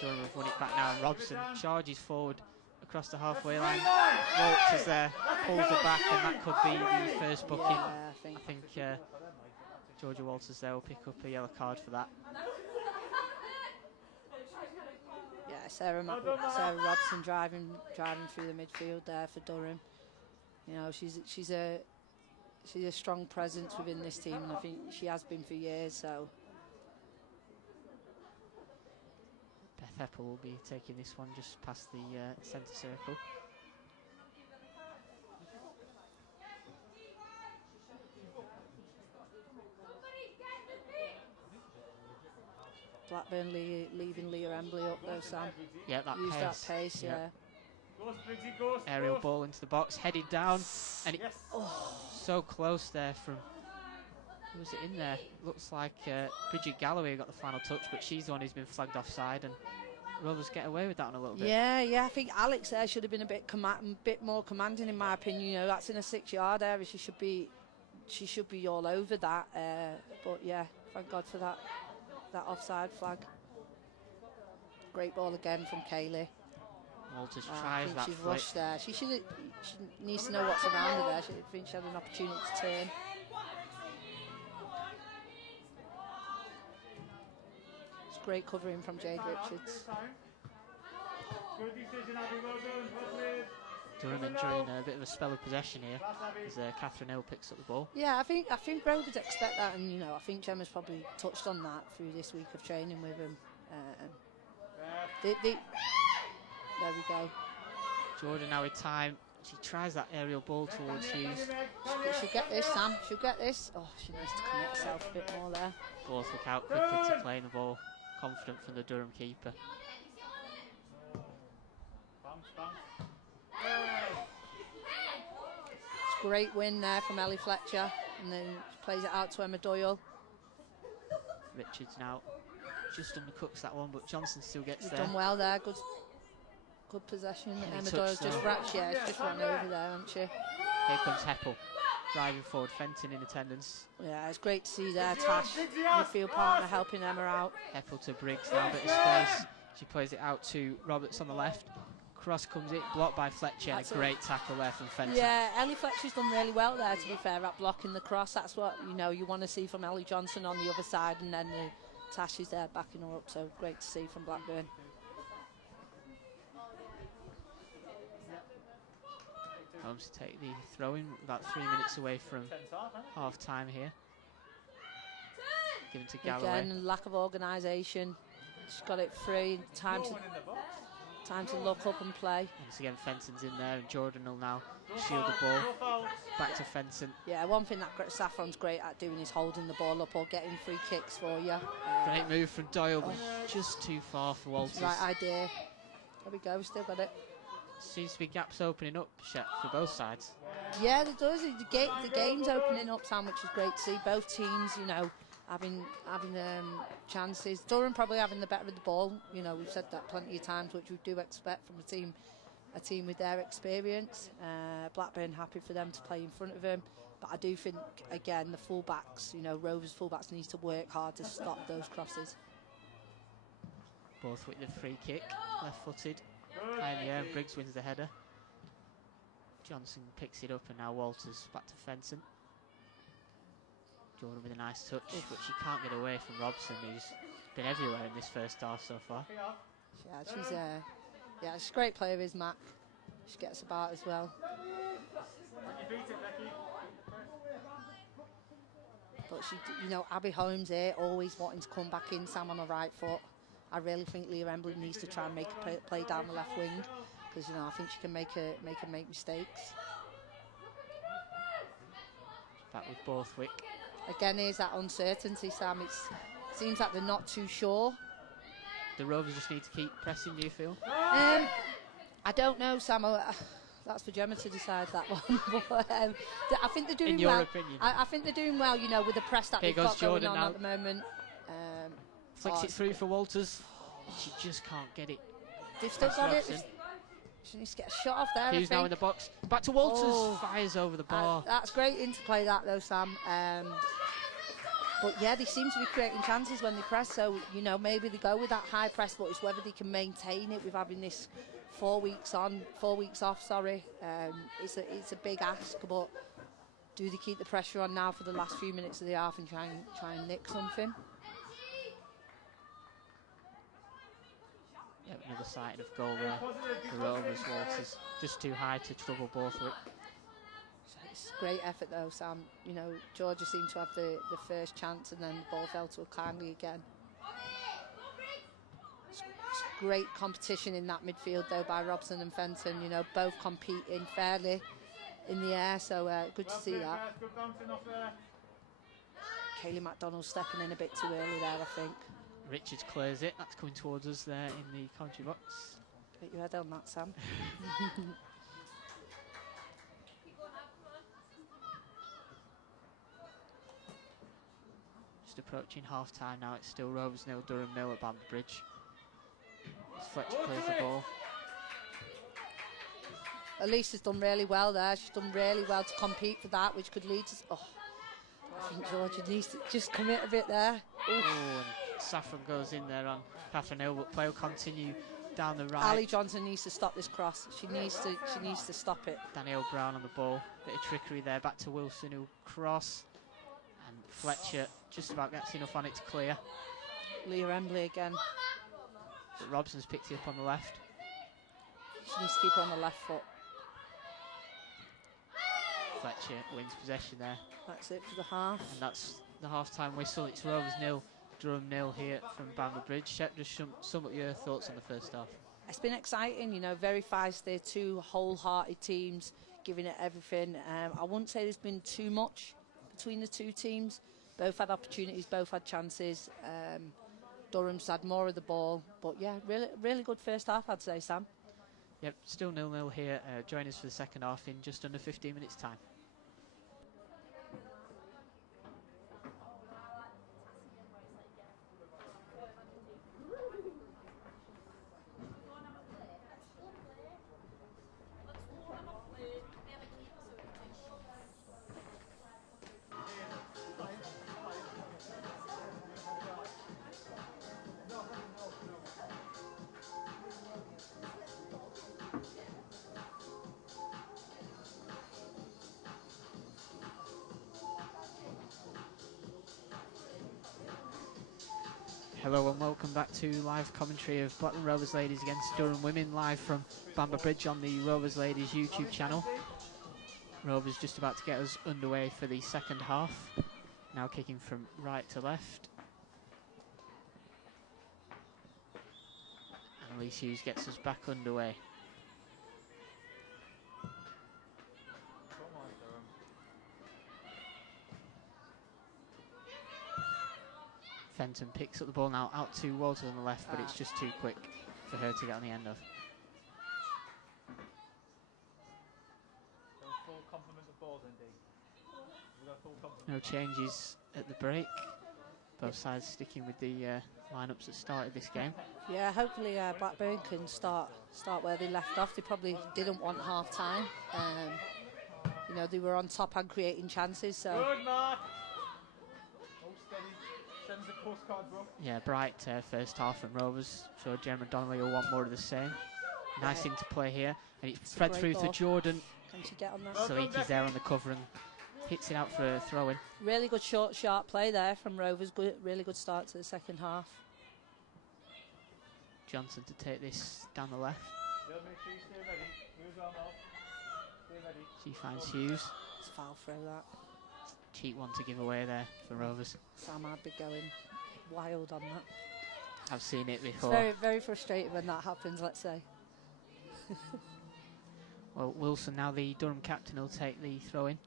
Durham have won it back now, and Robson charges forward across the halfway line. Walters there, pulls it back, and that could be the first booking. Yeah, I think Georgia Walters there will pick up a yellow card for that. Yeah, Sarah Robson driving through the midfield there for Durham. You know, she's a strong presence within this team, and I think she has been for years. So Beth Heppel will be taking this one just past the centre circle. Blackburn leaving Leah Embley up though, Sam. Yeah, that Use pace. that pace, yeah. Aerial ball into the box, headed down, and so close there from. Who was it in there? Looks like Bridget Galloway got the final touch, but she's the one who's been flagged offside, and Rovers get away with that on a little bit. Yeah, I think Alex there should have been a bit more commanding, in my opinion. You know, that's in a 6-yard area. She should be all over that. But yeah, thank God for that offside flag. Great ball again from Kaylee. Walters tries that she's flick. rushed there. She needs to know what's around her there. I think she had an opportunity to turn. It's great covering from Jade Richards. Good decision, Abby. Well done. Well played. Durham enjoying a bit of a spell of possession here as Catherine Hill picks up the ball. Yeah, I think Rovers expect that, and, you know, I think Gemma's probably touched on that through this week of training with them. There we go. Jordan now with time. She tries that aerial ball towards Hughes. She'll get this, Sam. She'll get this. Oh, she needs to commit herself a bit more there. Both look out quickly to playing the ball. Confident from the Durham keeper. It's a great win there from Ellie Fletcher, and then she plays it out to Emma Doyle. Richards now just undercooks that one, but Johnson still gets She's there. done well there. Good possession. Emma Doyle's just just run over there, hasn't she? Here comes Heppel, driving forward. Fenton in attendance. Yeah, it's great to see there Tash, midfield partner, helping Emma out. Heppel to Briggs now, a bit of space. She plays it out to Roberts on the left. Cross comes in, blocked by Fletcher, and a great tackle there from Fenton. Yeah, Ellie Fletcher's done really well there, to be fair, at blocking the cross. That's what, you know, you want to see from Ellie Johnson on the other side, and then Tash is there backing her up, so great to see from Blackburn. Holmes to take the throw in, about 3 minutes away from half time here. Given to Galloway. Again, lack of organisation. She's got it free. Time to look up and play. Once again, Fenton's in there, and Jordan will now shield the ball. Back to Fenton. Yeah, one thing that Saffron's great at doing is holding the ball up or getting free kicks for you. Great move from Doyle, but just too far for Walters. Right idea. There we go, still got it. Seems to be gaps opening up, Shep, for both sides. Yeah, it does. The game's opening up, Sam, which is great to see. Both teams, you know, having chances. Durham probably having the better of the ball. You know, we've said that plenty of times, which we do expect from a team with their experience. Blackburn happy for them to play in front of them. But I do think, again, the fullbacks, you know, Rovers fullbacks need to work hard to stop those crosses. Both with the free kick, left-footed. High in the air, and Briggs wins the header. Johnson picks it up, and now Walters back to Fenton. Jordan with a nice touch, but she can't get away from Robson, who's been everywhere in this first half so far. Yeah, she's a great player, is Mac. She gets about as well. But she, you know, Abby Holmes here, always wanting to come back in, Sam on the right foot. I really think Leah Embley needs to try and make a play down the left wing, because, you know, I think she can make mistakes. Back with Borthwick. Again, here's that uncertainty, Sam. It seems like they're not too sure. The Rovers just need to keep pressing, do you feel? I don't know, Sam. That's for Gemma to decide that one. But, I think they're doing well. In your opinion? I think they're doing well, you know, with the press that they've got going on at the moment. Flicks it through for Walters. She just can't get it. They've still got it. She needs to get a shot off there. Hughes now in the box. Back to Walters. Fires over the bar. That's great interplay, that though, Sam. But yeah, they seem to be creating chances when they press. So, you know, maybe they go with that high press, but it's whether they can maintain it with having this 4 weeks on, 4 weeks off. Sorry, it's a big ask, but do they keep the pressure on now for the last few minutes of the half and try and nick something? Yep, another sight of goal there. The Rovers. Walters just too high to trouble Borthwick. It's a great effort though, Sam. You know, Georgia seemed to have the first chance, and then the ball fell to her kindly again. It's great competition in that midfield though by Robson and Fenton. You know, both competing fairly in the air, so good to see that. Kaylee McDonald stepping in a bit too early there, I think. Richards clears it. That's coming towards us there in the commentary box. Get your head on that, Sam. Just approaching half time now. It's still Rovers 0, Durham 0 at Bamber Bridge. Fletcher clears the ball. Elise has done really well there. She's done really well to compete for that, which could lead to... Oh, I think Georgia needs to just commit a bit there. Oh, and Saffron goes in there on Catherine Hill, but play will continue down the right. Ali Johnson needs to stop this cross. She needs to stop it. Danielle Brown on the ball. Bit of trickery there. Back to Wilson, who'll cross. And Fletcher just about gets enough on it to clear. Leah Embley again. But Robson's picked it up on the left. She needs to keep her on the left foot. Fletcher wins possession there. That's it for the half. And that's the half-time whistle. It's Rovers 0, Durham 0 here from Bamber Bridge. Shep, just sum up your thoughts on the first half. It's been exciting, you know, very feisty, two wholehearted teams giving it everything. I wouldn't say there's been too much between the two teams. Both had opportunities, both had chances. Durham's had more of the ball, but yeah, really good first half, I'd say, Sam. Yep, still 0-0 here. Join us for the second half in just under 15 minutes' time. Hello and welcome back to live commentary of Blackburn Rovers Ladies against Durham Women, live from Bamber Bridge on the Rovers Ladies YouTube channel. Rovers just about to get us underway for the second half. Now kicking from right to left. And Elise Hughes gets us back underway. Fenton picks up the ball now out to Walters on the left, but it's just too quick for her to get on the end of. No changes at the break. Both sides sticking with the lineups that started this game. Yeah, hopefully Blackburn can start where they left off. They probably didn't want half time. You know, they were on top and creating chances. So. Good, Mark. Oh, steady. Sends the postcard, bro. Yeah, bright first half from Rovers. So Gemma Donnelly will want more of the same. Nice thing to play here, and it's fed through to Jordan. Can she get on that? Saliki's there on the cover and hits it out for a throw-in. Really good short, sharp play there from Rovers. Good, really good start to the second half. Johnson to take this down the left. Yeah, make sure you stay ready. Hughes on now. Stay ready. She finds Hughes. It's foul throw that. Cheap one to give away there for Rovers. Sam had be going wild on that. I've seen it before. It's very, very frustrating when that happens, let's say. Well, Wilson, now the Durham captain, will take the throw-in.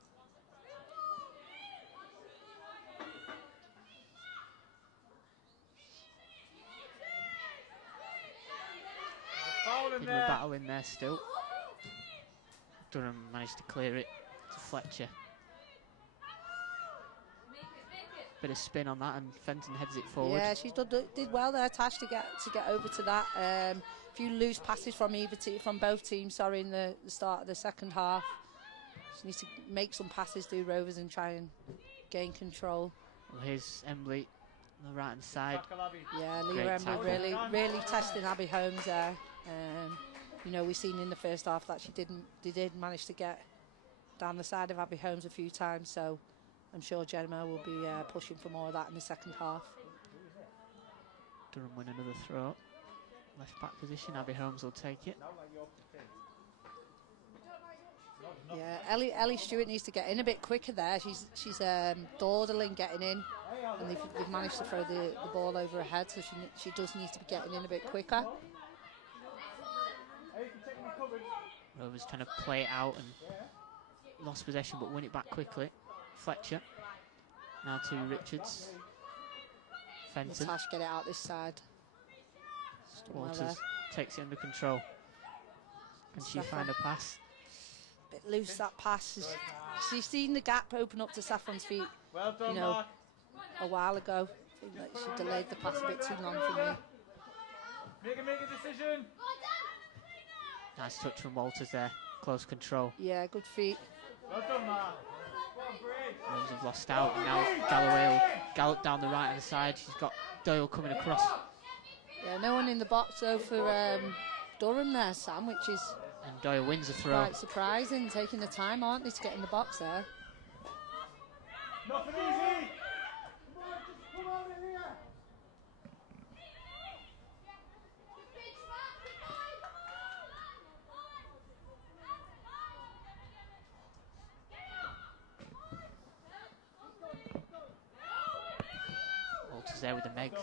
Bit of a battle in there still. Durham managed to clear it to Fletcher. Bit of spin on that, and Fenton heads it forward. Yeah, she did well there, Tash, to get over to that. A few loose passes from both teams. In the start of the second half. She needs to make some passes to Rovers and try and gain control. Well, here's Embley on the right hand side. Yeah, Leah Embley really testing Abby Holmes there. You know, we've seen in the first half that they did manage to get down the side of Abby Holmes a few times. So I'm sure Gemma will be pushing for more of that in the second half. Durham win another throw. Left back position, Abby Holmes will take it. Yeah, Ellie Stewart needs to get in a bit quicker there. She's dawdling getting in, and they've managed to throw the ball over her head, so she does need to be getting in a bit quicker. Rovers trying to play it out and lost possession but win it back quickly. Fletcher now to Richards. Fenton. Tash get it out this side. Walters takes it under control. Can she find a pass? Bit loose that pass. She's seen the gap open up to Saffron's feet. Well done, you know, Mark. a while ago. I think that she delayed the pass a bit too long for me. Make a decision. Nice touch from Walters there. Close control. Yeah, good feet. Well done, Mark. Rovers have lost out, and now Galloway will gallop down the right hand side. She's got Doyle coming across. Yeah, no one in the box though for Durham there, Sam, which is and Doyle wins the throw. quite surprising, taking the time, aren't they, to get in the box there. Nothing easy. Walters there with the Megs.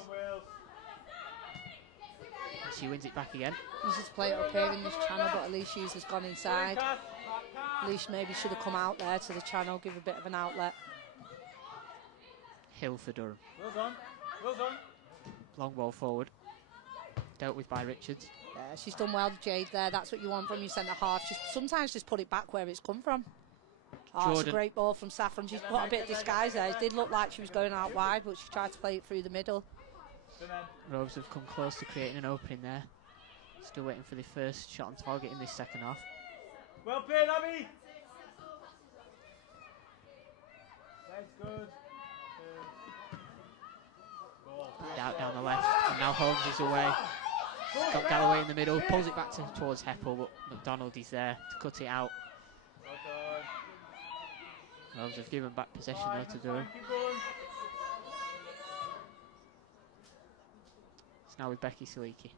She wins it back again. Uses to play it up here in this channel, but Elise Hughes has gone inside. Elise maybe should have come out there to the channel, give a bit of an outlet. Hill for Durham. Well done. Well done. Long ball forward. Dealt with by Richards. Yeah, she's done well to Jade there. That's what you want from your centre half. Sometimes just put it back where it's come from. Oh, it's a great ball from Saffron. She's put a bit of disguise there. It did look like she was going out wide, but she tried to play it through the middle. Rovers have come close to creating an opening there. Still waiting for the first shot on target in this second half. Well played, Abby. That's good. Out down the left, and now Holmes is away. Got Galloway in the middle, pulls it back towards Heppel, but McDonald is there to cut it out. Rovers have given back possession though to Durham. It's now with Becky Saliki.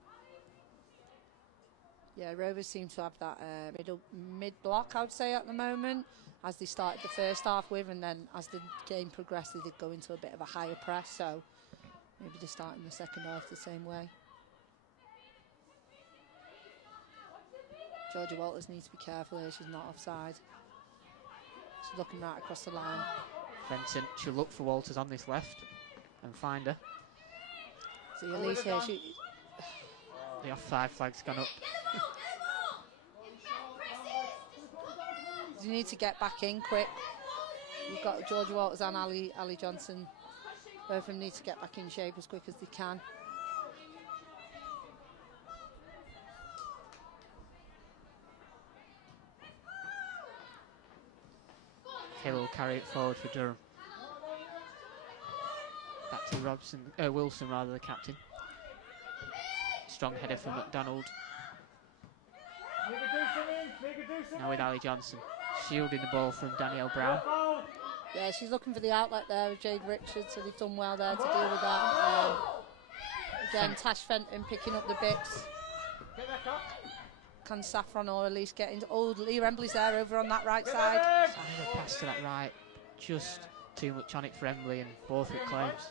Yeah, Rovers seem to have that mid-block, I would say, at the moment, as they started the first half with, and then as the game progressed, they did go into a bit of a higher press, so maybe they're starting the second half the same way. Georgia Walters needs to be careful here, she's not offside. She's looking right across the line. Fenton, she'll look for Walters on this left and find her. See Elise here, the offside flag's gone up. You need to get back in quick. You've got Georgia Walters and Ali Johnson. Both of them need to get back in shape as quick as they can. Hill will carry it forward for Durham. Back to Wilson, rather, the captain. Strong header from McDonald. Now with Ali Johnson, shielding the ball from Danielle Brown. Yeah, she's looking for the outlet there with Jade Richards, so they've done well there to deal with that. Again, Tash Fenton picking up the bits. Can Saffron or Elise get into... Oh, Leah Embley's there over on that right side. Final pass to that right, just too much on it for Embley, and Borthwick claims.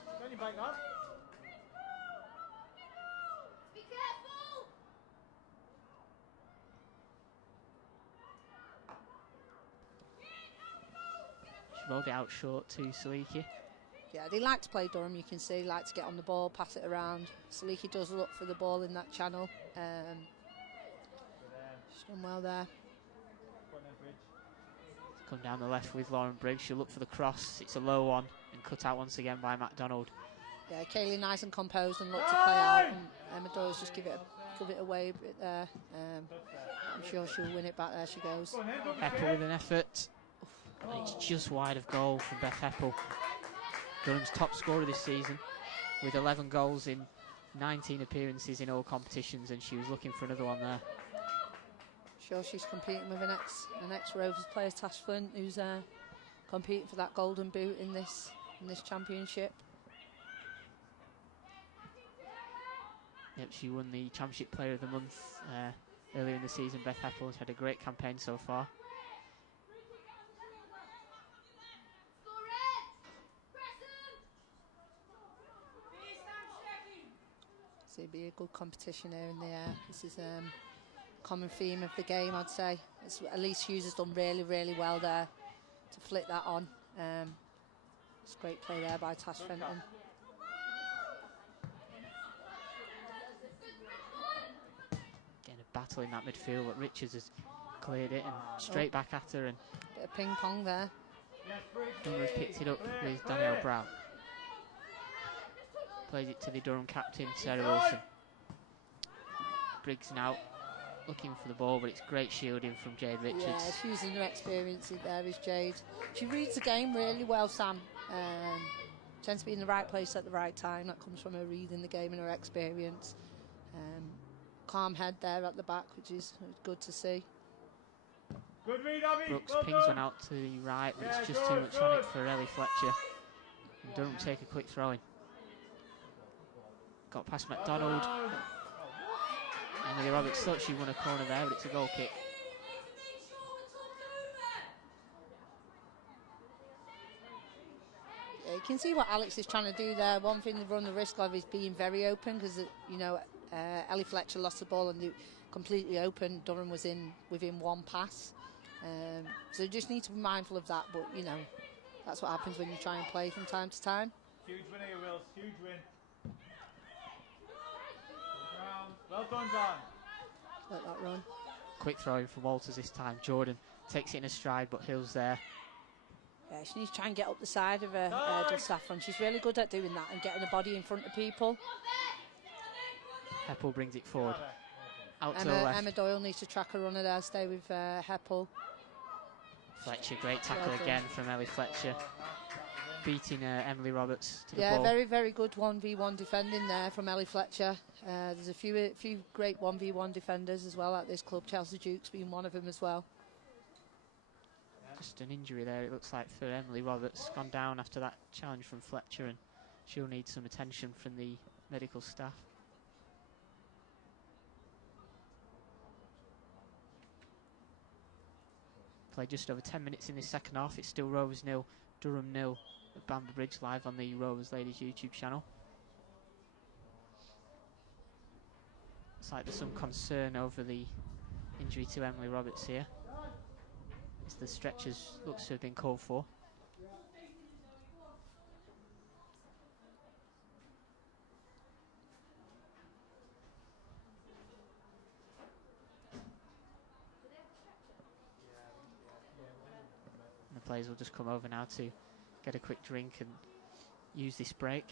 She rolled it out short to Saliki. Yeah, they like to play Durham, you can see, like to get on the ball, pass it around. Saliki does look for the ball in that channel. She's done well there. Come down the left with Lauren Briggs. She'll look for the cross. It's a low one and cut out once again by MacDonald. Yeah, Kaylee nice and composed and look to play out. And Emma Doyle's just give it away a bit there. I'm sure she'll win it back. There she goes. Heppel with an effort. And it's just wide of goal from Beth Heppel. Durham's top scorer this season with 11 goals in 19 appearances in all competitions, and she was looking for another one there. Sure, she's competing with an ex-Rovers player, Tash Flint, who's competing for that golden boot in this championship. Yep, she won the Championship Player of the Month earlier in the season. Beth Heppel has had a great campaign so far. So it'd be a good competition here in the air. This is common theme of the game, I'd say. Elise Hughes has done really, really well there to flick that on. It's a great play there by Tash Fenton. Getting a battle in that midfield, but Richards has cleared it and straight back at her. And bit of ping pong there. Durham has picked it up with Danielle Brown. Plays it to the Durham captain, Sarah Wilson. Briggs now looking for the ball, but it's great shielding from Jade Richards. Yeah, she's using her experience there is Jade. She reads the game really well, Sam. Tends to be in the right place at the right time. That comes from her reading the game and her experience. Calm head there at the back, which is good to see. Good read, Abby. Brooks pings one out to the right, but it's just too much on it for Ellie Fletcher. And Durham take a quick throw in. Got past MacDonald. Emily Roberts thought she won a corner there, but it's a goal kick. Yeah, you can see what Alex is trying to do there. One thing they run the risk of is being very open, because Ellie Fletcher lost the ball and they completely open. Durham was within one pass, so you just need to be mindful of that. But that's what happens when you try and play from time to time. Huge win here, Wills. Huge win. Well done, John. Let that run. Quick throw in for Walters this time. Jordan takes it in a stride, but Hill's there. Yeah, she needs to try and get up the side of her, Saffron. She's really good at doing that and getting the body in front of people. Heppel brings it forward. Out to the left. Emma Doyle needs to track a runner there, stay with Heppel. Fletcher, great tackle again from Ellie Fletcher. Beating Emily Roberts to the ball. Yeah, very, very good 1v1 defending there from Ellie Fletcher. There's a few great 1v1 defenders as well at this club, Chelsea Dukes being one of them as well. Just an injury there, it looks like, for Emily Roberts. Gone down after that challenge from Fletcher, and she'll need some attention from the medical staff. Played just over 10 minutes in this second half. It's still Rovers 0, Durham 0 at Bamber Bridge, live on the Rovers Ladies YouTube channel. Looks like there's some concern over the injury to Emily Roberts here, as the stretchers looks to have been called for. And the players will just come over now to get a quick drink and use this break.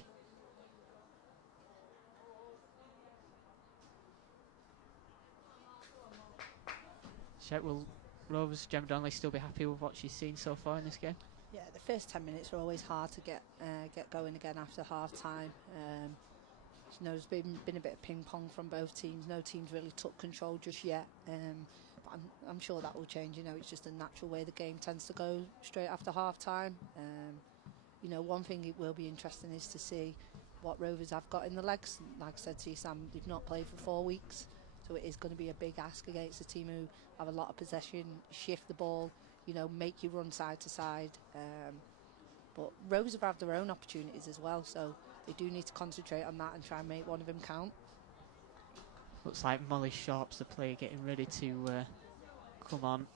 Will Rovers, Gemma Donnelly, still be happy with what she's seen so far in this game? Yeah, the first 10 minutes are always hard to get going again after half time. You know, there's been a bit of ping pong from both teams. No team's really took control just yet. But I'm sure that will change. You know, it's just a natural way the game tends to go straight after half time. You know, one thing it will be interesting is to see what Rovers have got in the legs. Like I said to you, Sam, they've not played for 4 weeks. So it is going to be a big ask against a team who have a lot of possession, shift the ball, you know, make you run side to side. But Rovers have had their own opportunities as well, so they do need to concentrate on that and try and make one of them count. Looks like Molly Sharp's the player getting ready to come on.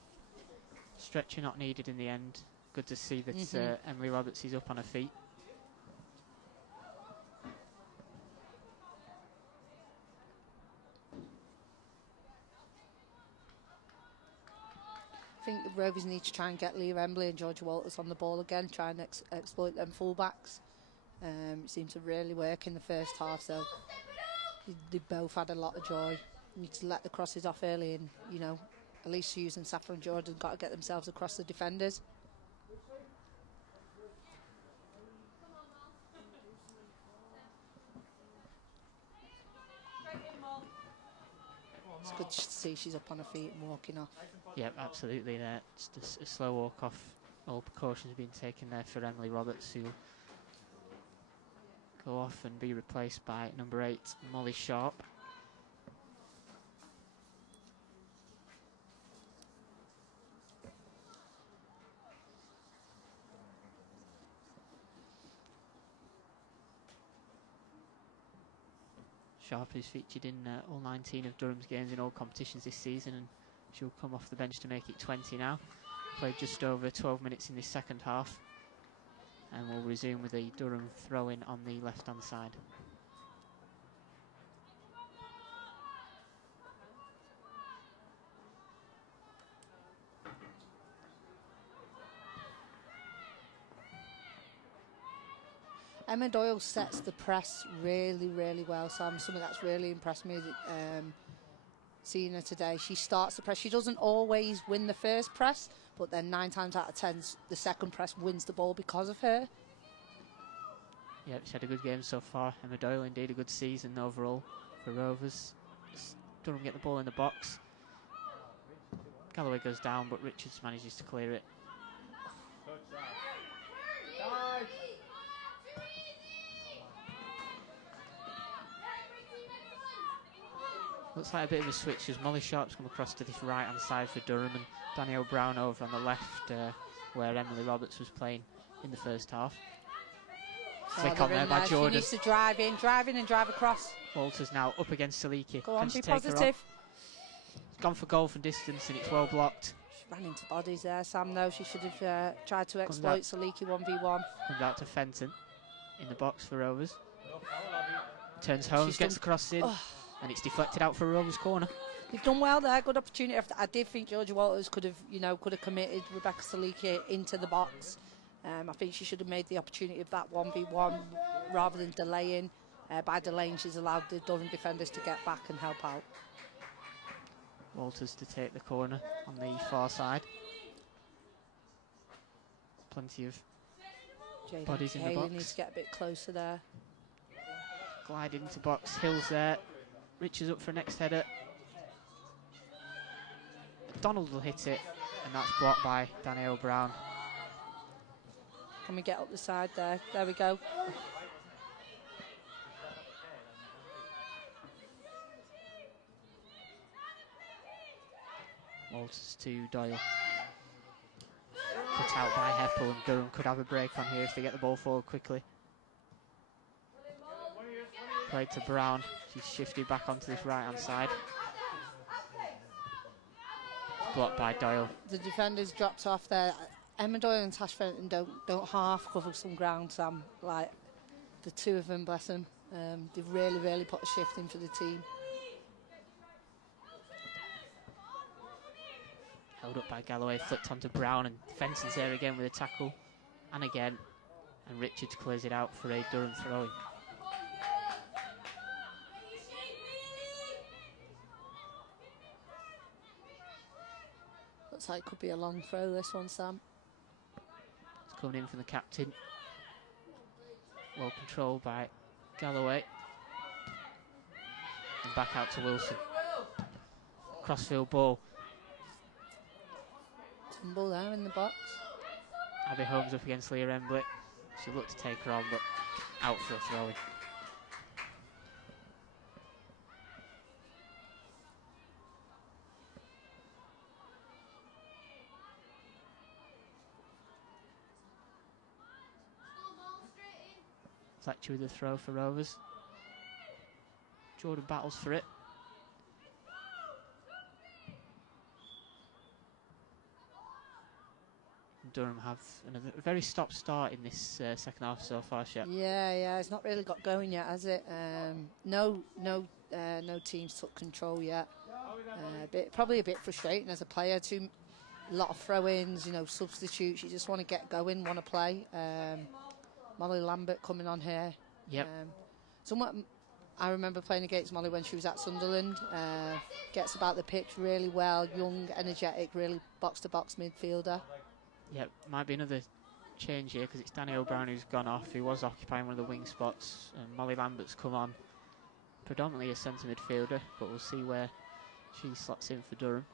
Stretcher not needed in the end. Good to see that Emily Roberts is up on her feet. I think the Rovers need to try and get Leah Embley and Georgia Walters on the ball again, try and exploit them fullbacks. It seemed to really work in the first half, so they both had a lot of joy. You need to let the crosses off early, and you know, at least Hughes and Saffron Jordan got to get themselves across the defenders. It's good to see she's up on her feet and walking off. Yep, absolutely. There, just a slow walk off. All precautions being taken there for Emily Roberts, who will go off and be replaced by number 8, Molly Sharp. Sharp is featured in all 19 of Durham's games in all competitions this season, and she'll come off the bench to make it 20 now. Played just over 12 minutes in this second half, and we'll resume with a Durham throw-in on the left-hand side. Emma Doyle sets the press really, really well, Sam. Something that's really impressed me seeing her today. She starts the press. She doesn't always win the first press, but then 9 times out of 10, the second press wins the ball because of her. Yeah, she's had a good game so far. Emma Doyle, indeed, a good season overall for Rovers. Durham get the ball in the box. Galloway goes down, but Richards manages to clear it. Looks like a bit of a switch as Molly Sharp's come across to this right-hand side for Durham, and Danielle Brown over on the left where Emily Roberts was playing in the first half. Flick on there by Jordan. She needs to drive in and drive across. Walters now up against Saliki. Go on, be positive. It's gone for goal from distance and it's well blocked. She ran into bodies there, Sam, though. She should have tried to exploit Saliki 1v1. Comes out to Fenton in the box for Rovers. Turns home, gets the cross in. And it's deflected out for a Rovers corner. They've done well there, good opportunity. I did think Georgia Walters could have committed Rebecca Saliki into the box. I think she should have made the opportunity of that 1v1 rather than delaying. By delaying, she's allowed the Durham defenders to get back and help out. Walters to take the corner on the far side. Plenty of bodies in the box. Needs to get a bit closer there. Glided into box, Hill's there. Richards up for next header. Donald will hit it, and that's blocked by Danielle Brown. Can we get up the side there? There we go. Walters to Doyle. knocked out by Heppel, and Durham could have a break on here if they get the ball forward quickly. Played to Brown. She's shifted back onto this right-hand side. Blocked by Doyle. The defenders dropped off there. Emma Doyle and Tash Fenton don't half cover some ground, Sam. Like the two of them, bless them. They've really put a shift in for the team. Held up by Galloway, flicked onto Brown, and Fenton's there again with a tackle. And again. And Richards clears it out for a Durham throw-in. Looks like it could be a long throw, this one, Sam. It's coming in from the captain. Well controlled by Galloway. And back out to Wilson. Crossfield ball. Tumble there in the box. Abby Holmes up against Leah Emblett. She looked to take her on, but out for a throw-in. Fletcher with the throw for Rovers. Jordan battles for it. Durham have a very stop-start in this second half so far, Shep. Yeah, it's not really got going yet, has it? No teams took control yet. Probably a bit frustrating as a player. A lot of throw-ins, substitutes. You just want to get going, want to play. Molly Lambert coming on here. Yep. I remember playing against Molly when she was at Sunderland. Gets about the pitch really well. Young, energetic, really box-to-box midfielder. Yep, might be another change here because it's Danny O'Brien who's gone off. He was occupying one of the wing spots. And Molly Lambert's come on. Predominantly a centre midfielder, but we'll see where she slots in for Durham.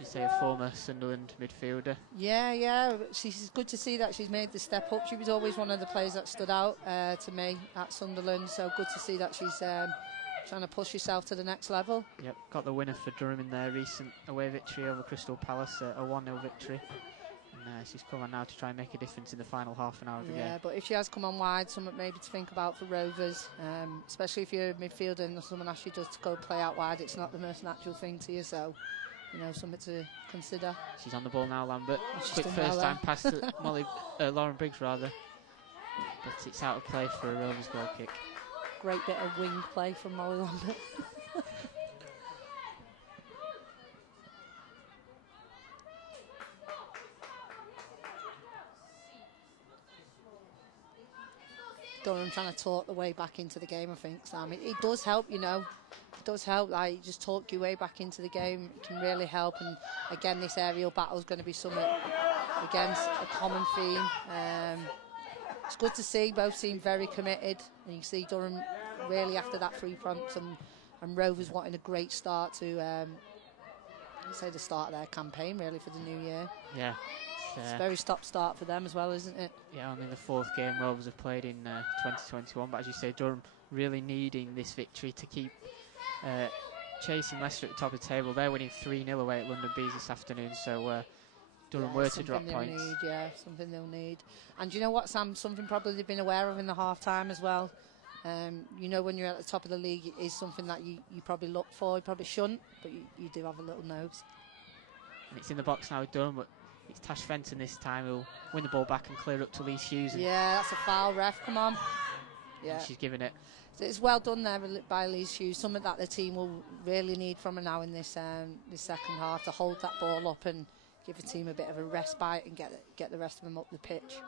You say a former Sunderland midfielder. Yeah. She's good to see that she's made the step up. She was always one of the players that stood out to me at Sunderland. So good to see that she's trying to push herself to the next level. Yep, got the winner for Durham in their recent away victory over Crystal Palace, a 1-0 victory. And she's come on now to try and make a difference in the final half an hour of the game. Yeah, but if she has come on wide, something maybe to think about for Rovers, especially if you're a midfielder and someone asks you just to go play out wide, it's not the most natural thing to you, so, something to consider. She's on the ball now, Lambert. Quick done first well time pass to Lauren Briggs, rather. But it's out of play for a Rovers goal kick. Great bit of wing play from Molly Lambert. Durham trying to talk the way back into the game, I think, Sam. It does help, It does help. Like, just talk your way back into the game. It can really help. And again, this aerial battle is going to be something, against a common theme. It's good to see both seem very committed. And you see Durham really after that free prompt and Rovers wanting a great start to, say, the start of their campaign, really, for the new year. Yeah. It's a very stop-start for them as well, isn't it? Yeah, only the fourth game Rovers have played in 2021. But as you say, Durham really needing this victory to keep chasing Leicester at the top of the table. They're winning 3-0 away at London Bees this afternoon, so Durham were to drop points. Something they'll need. And you know what, Sam? Something probably they've been aware of in the half-time as well. When you're at the top of the league, it is something that you probably look for. You probably shouldn't, but you do have a little nose. And it's in the box now with Durham, but it's Tash Fenton this time who'll win the ball back and clear up to Lee Hughes. Yeah, that's a foul, ref. Come on. Yeah. And she's giving it. So it's well done there by Lee Hughes. Something that the team will really need from her now in this second half, to hold that ball up and give the team a bit of a respite and get the rest of them up the pitch.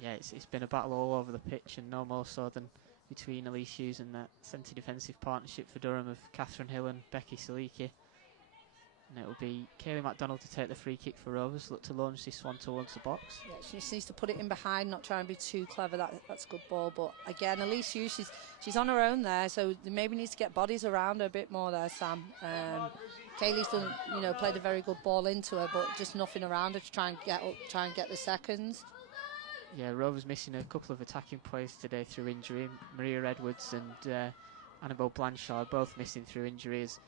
Yeah, it's been a battle all over the pitch, and no more so than between Elise Hughes and that centre defensive partnership for Durham of Catherine Hill and Becky Saliki. And it will be Kaylee MacDonald to take the free kick for Rovers, look to launch this one towards the box. Yeah, she just needs to put it in behind, not try and be too clever. That's a good ball. But again, Elise Hughes, she's on her own there, so they maybe needs to get bodies around her a bit more there, Sam. Kaylee's done, played a very good ball into her, but just nothing around her to try and get the seconds. Yeah, Rovers missing a couple of attacking players today through injury. Maria Edwards and Annabelle Blanchard both missing through injuries.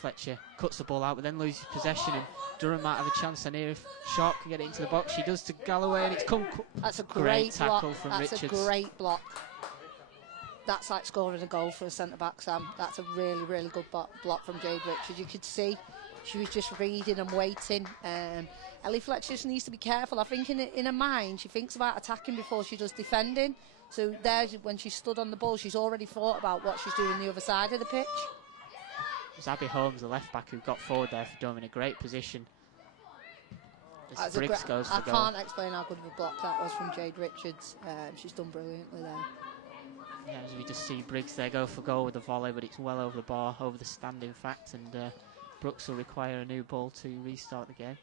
Fletcher cuts the ball out, but then loses possession, and Durham might have a chance. And here if Sharp can get it into the box, she does to Galloway, and it's come. That's a great tackle block. from That's Richards. a great block. That's like scoring a goal for a centre-back, Sam. That's a really, really good block from Jade Richards. You could see she was just reading and waiting. Ellie Fletcher just needs to be careful. I think in her mind, she thinks about attacking before she does defending. So there, when she stood on the ball, she's already thought about what she's doing the other side of the pitch. It was Abby Holmes, the left-back, who got forward there for Durham in a great position. As Briggs goes for goal. I can't explain how good of a block that was from Jade Richards. She's done brilliantly there. Yeah, as we just see Briggs there go for goal with a volley, but it's well over the bar, over the stand in fact, and Brooks will require a new ball to restart the game.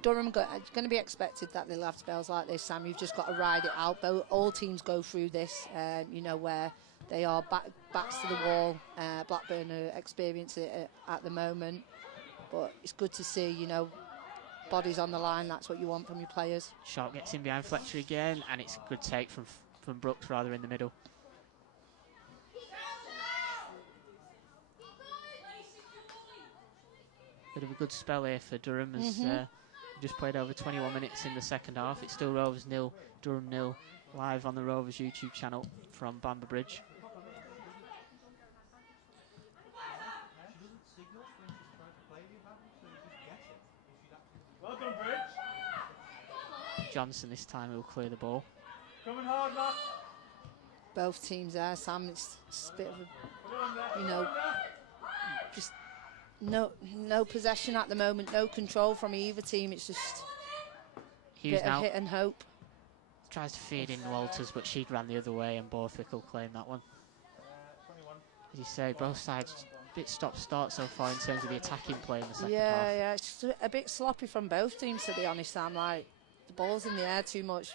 Durham, it's going to be expected that they'll have spells like this, Sam. You've just got to ride it out. All teams go through this, you know, where they are backs to the wall. Blackburn are experiencing it at the moment. But it's good to see, you know, bodies on the line. That's what you want from your players. Sharp gets in behind Fletcher again, and it's a good take from Brooks, rather, in the middle. Bit of a good spell here for Durham as just played over 21 minutes in the second half. It's still Rovers 0, Durham 0, live on the Rovers YouTube channel from Bamber Bridge. Well done, Bridge. Johnson this time will clear the ball. Coming hard, Matt. Both teams there, Sam. It's a bit of a, you know, just no possession at the moment, no control from either team. It's just a bit of hit and hope. Tries to feed in Walters, but she ran the other way, and Borthwick will claim that one. 21. As you say, both sides a bit stop-start so far in terms of the attacking play in the second half. Yeah, it's just a bit sloppy from both teams, to be honest, Sam. Like, the ball's in the air too much.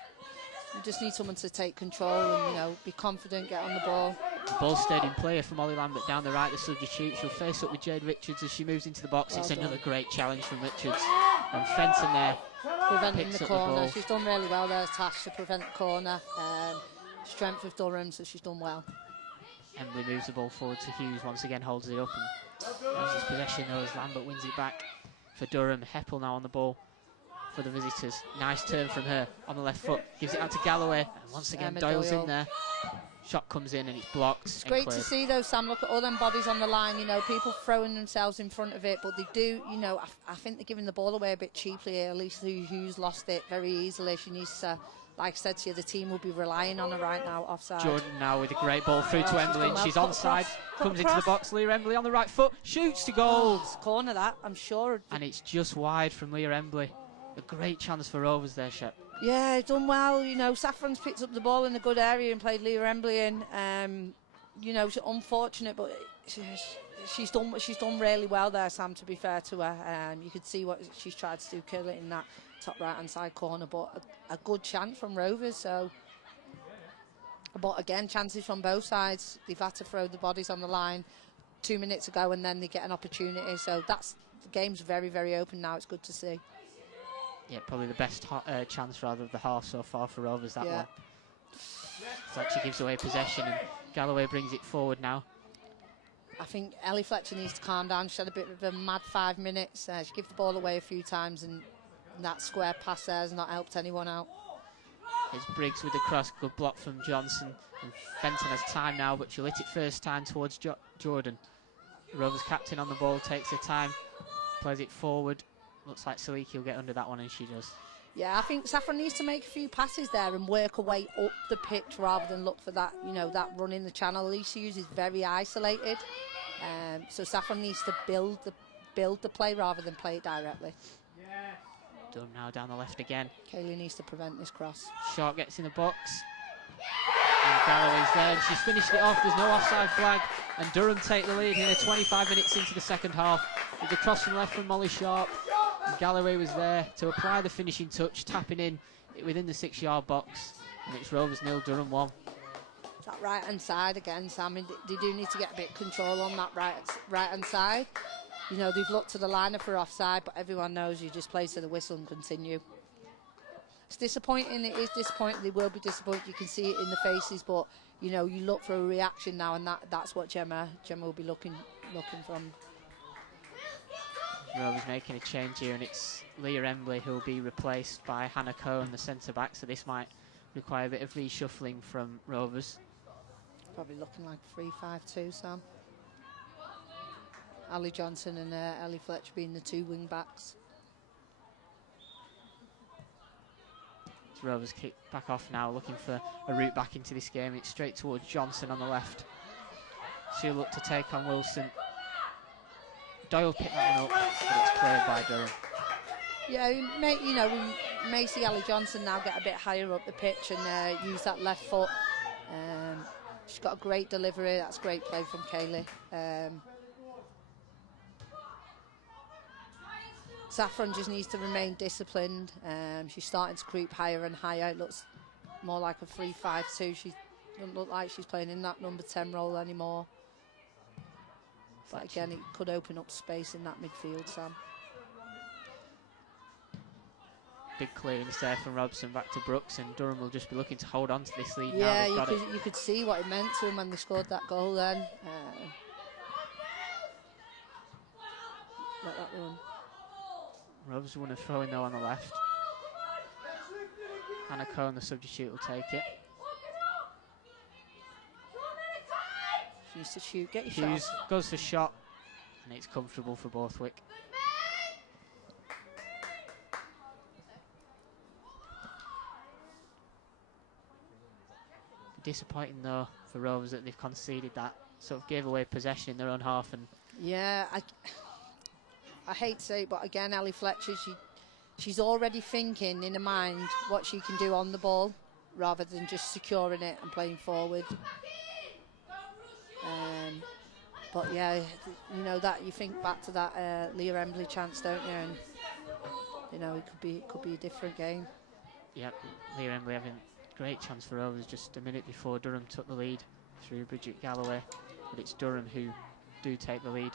You just need someone to take control and, you know, be confident, get on the ball. The ball stayed in play from Ollie Lambert down the right, the substitute. She'll face up with Jade Richards as she moves into the box. It's another great challenge from Richards. And Fenton there preventing the corner. ball. She's done really well there, Tash, to prevent the corner. Strength of Durham, so she's done well. Emily moves the ball forward to Hughes, once again holds it up and loses possession though as Lambert wins it back for Durham. Heppel now on the ball for the visitors. Nice turn from her on the left foot, gives it out to Galloway, and once again Doyle's in there. Shot comes in and it's blocked. It's great to see though, Sam. Look at all them bodies on the line, you know, people throwing themselves in front of it, but they do, you know, I think they're giving the ball away a bit cheaply here. At least Hughes lost it very easily. She needs to, like I said to you, the team will be relying on her right now, offside. Jordan now with a great ball through to Emily, and she's onside, comes into the box. Leah Emily on the right foot, shoots to goal. It's corner that, I'm sure. And it's just wide from Leah Emily. A great chance for Rovers there, Shep. Yeah, done well. You know, Saffron's picked up the ball in a good area and played Leah Emily in. You know, unfortunate, but she's done really well there, Sam, to be fair to her. You could see what she's tried to do, kill it in that top right-hand side corner, but a good chance from Rovers. So, but again, chances from both sides. They've had to throw the bodies on the line 2 minutes ago, and then they get an opportunity. So the game's very, very open now. It's good to see. Yeah, probably the best chance rather of the half so far for Rovers, that one. Fletcher gives away possession and Galloway brings it forward now. I think Ellie Fletcher needs to calm down. She had a bit of a mad 5 minutes. She gave the ball away a few times, and that square pass there has not helped anyone out. It's Briggs with the cross, good block from Johnson, and Fenton has time now, but she'll hit it first time towards Jordan. The Rovers captain on the ball, takes her time, plays it forward. Looks like Saliki will get under that one, and she does. Yeah, I think Saffron needs to make a few passes there and work her way up the pitch rather than look for that, you know, that run in the channel. Lisa Hughes is very isolated, so Saffron needs to build the play rather than play it directly. Dunn now down the left again. Kaylee needs to prevent this cross. Sharp gets in the box, and Galloway's there, and she's finished it off. There's no offside flag, and Durham take the lead here 25 minutes into the second half with the cross from left from Molly Sharp. And Galloway was there to apply the finishing touch, tapping in within the 6-yard box, and it's Rovers 0, Durham 1. That right-hand side again, Sam, they do need to get a bit of control on that right-hand side. You know, they've looked to the liner for offside, but everyone knows you just play to the whistle and continue. It's disappointing, it is disappointing, they will be disappointed, you can see it in the faces, but, you know, you look for a reaction now, and that's what Gemma will be looking from. Rovers making a change here, and it's Leah Embley who will be replaced by Hannah Cohen, the centre-back, so this might require a bit of reshuffling from Rovers. Probably looking like 3-5-2, Sam. Ali Johnson and Ellie Fletcher being the 2 wing-backs. Rovers kick back off now, looking for a route back into this game. It's straight towards Johnson on the left. She'll look to take on Wilson. Doyle picked that one up, but it's cleared by Durham. Yeah, we may see Ali Johnson now get a bit higher up the pitch and use that left foot. She's got a great delivery. That's great play from Kaylee. Saffron just needs to remain disciplined. She's starting to creep higher and higher. It looks more like a 3-5-2. She doesn't look like she's playing in that number 10 role anymore. But again, it could open up space in that midfield, Sam. Big clearance there from Robson back to Brooks, and Durham will just be looking to hold on to this lead. Yeah, now you could see what it meant to them when they scored that goal then. Let that run. Rovers won a throw-in though on the left. Hannah Cohen, the substitute, will take it. She needs to shoot, get your Hughes shot. goes for shot, and it's comfortable for Borthwick. Disappointing though for Rovers that they've conceded that. Sort of gave away possession in their own half. And yeah, I hate to say it, but again, Ellie Fletcher, she's already thinking in her mind what she can do on the ball rather than just securing it and playing forward. But yeah, you know that you think back to that Leah Embley chance, don't you? And you know it could be a different game. Yep, Leah Embley having a great chance for Rovers just a minute before Durham took the lead through Bridget Galloway, but it's Durham who do take the lead.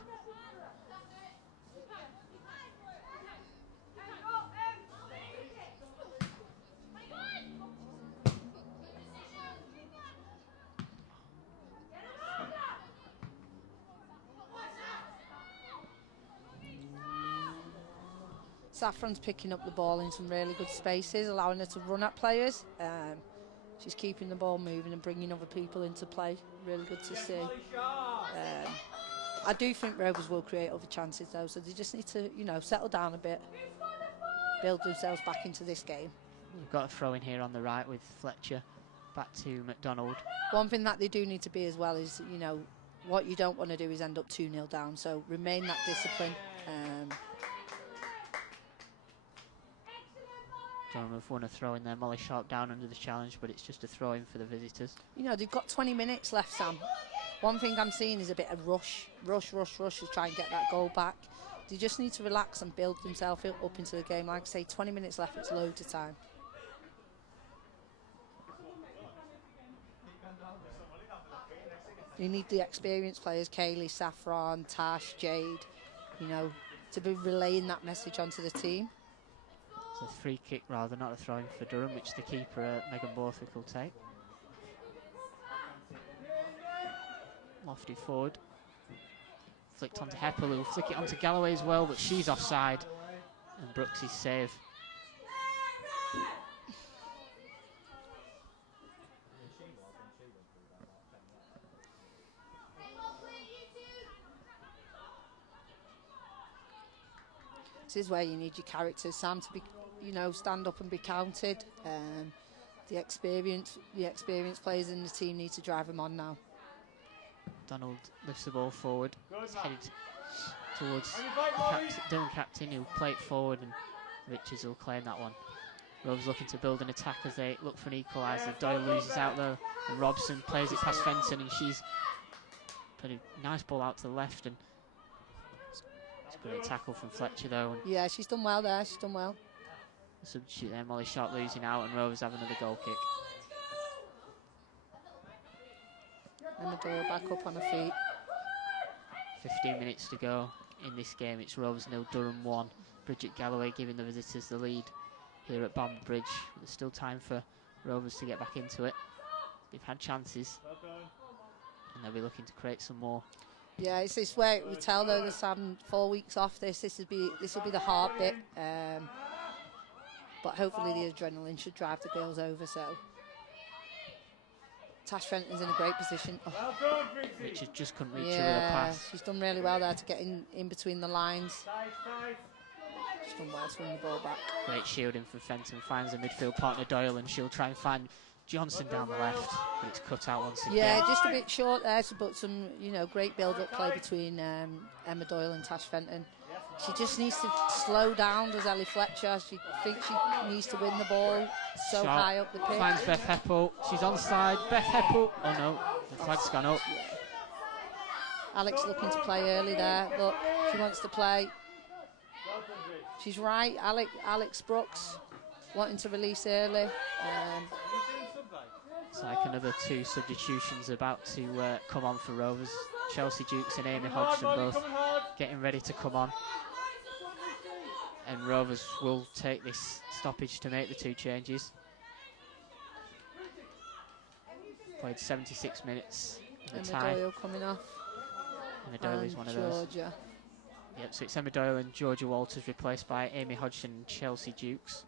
Saffron's picking up the ball in some really good spaces, allowing her to run at players. She's keeping the ball moving and bringing other people into play. Really good to see. I do think Rovers will create other chances though, so they just need to, you know, settle down a bit, build themselves back into this game. We've got a throw in here on the right with Fletcher back to McDonald. One thing that they do need to be as well is, you know, what you don't want to do is end up 2-0 down, so remain that discipline. Durham have won a throw in there. Molly Sharp down under the challenge, but it's just a throw in for the visitors. You know, they've got 20 minutes left, Sam. One thing I'm seeing is a bit of rush to try and get that goal back. They just need to relax and build themselves up into the game. Like I say, 20 minutes left, it's loads of time. You need the experienced players, Kaylee, Saffron, Tash, Jade, you know, to be relaying that message onto the team. It's a free kick rather, not a throw-in for Durham, which the keeper, Megan Borthwick, will take. Lofty forward. Flicked onto Heppel, who'll flick it onto Galloway as well, but she's offside. And Brooks' save. This is where you need your characters, Sam, to be, you know, stand up and be counted. The experienced players in the team need to drive them on now. Donald lifts the ball forward. It's headed towards Durham captain, who'll play it forward, and Richards will claim that one. Rovers looking to build an attack as they look for an equaliser. Doyle loses out there, and Robson plays it past Fenton, and she's put a nice ball out to the left, and it's a great tackle from Fletcher though. And yeah, she's done well there. She's done well. The substitute there, Molly Sharp, losing out, and Rovers have another goal kick. And the ball back up on her feet. 15 minutes to go in this game. It's Rovers 0, Durham 1. Bridget Galloway giving the visitors the lead here at Bamber Bridge. There's still time for Rovers to get back into it. They've had chances. and they'll be looking to create some more. Yeah, it's this where we tell though there's 4 weeks off. This will be the hard bit, but hopefully the adrenaline should drive the girls over. So Tash Fenton's in a great position. Oh. Richard just couldn't reach her with a pass. She's done really well there to get in between the lines. She's done well to win the ball back. Great shielding from Fenton, finds a midfield partner Doyle, and she'll try and find Johnson down the left, but it's cut out once again. Yeah, just a bit short there, but some great build-up play between Emma Doyle and Tash Fenton. She just needs to slow down, does Ellie Fletcher. She thinks she needs to win the ball so high up the pitch. Finds Beth Heppel. She's onside. Beth Heppel. Oh no, the flag's gone up. Alex looking to play early there. Look, she wants to play. She's right. Alex Brooks wanting to release early. It's like another 2 substitutions about to come on for Rovers. Chelsea Dukes and Amy Hodgson both getting ready to come on. And Rovers will take this stoppage to make the 2 changes. Played 76 minutes in the time. Emma Doyle coming off. Emma Doyle is one of those. Georgia. Yep, so it's Emma Doyle and Georgia Walters replaced by Amy Hodgson and Chelsea Dukes.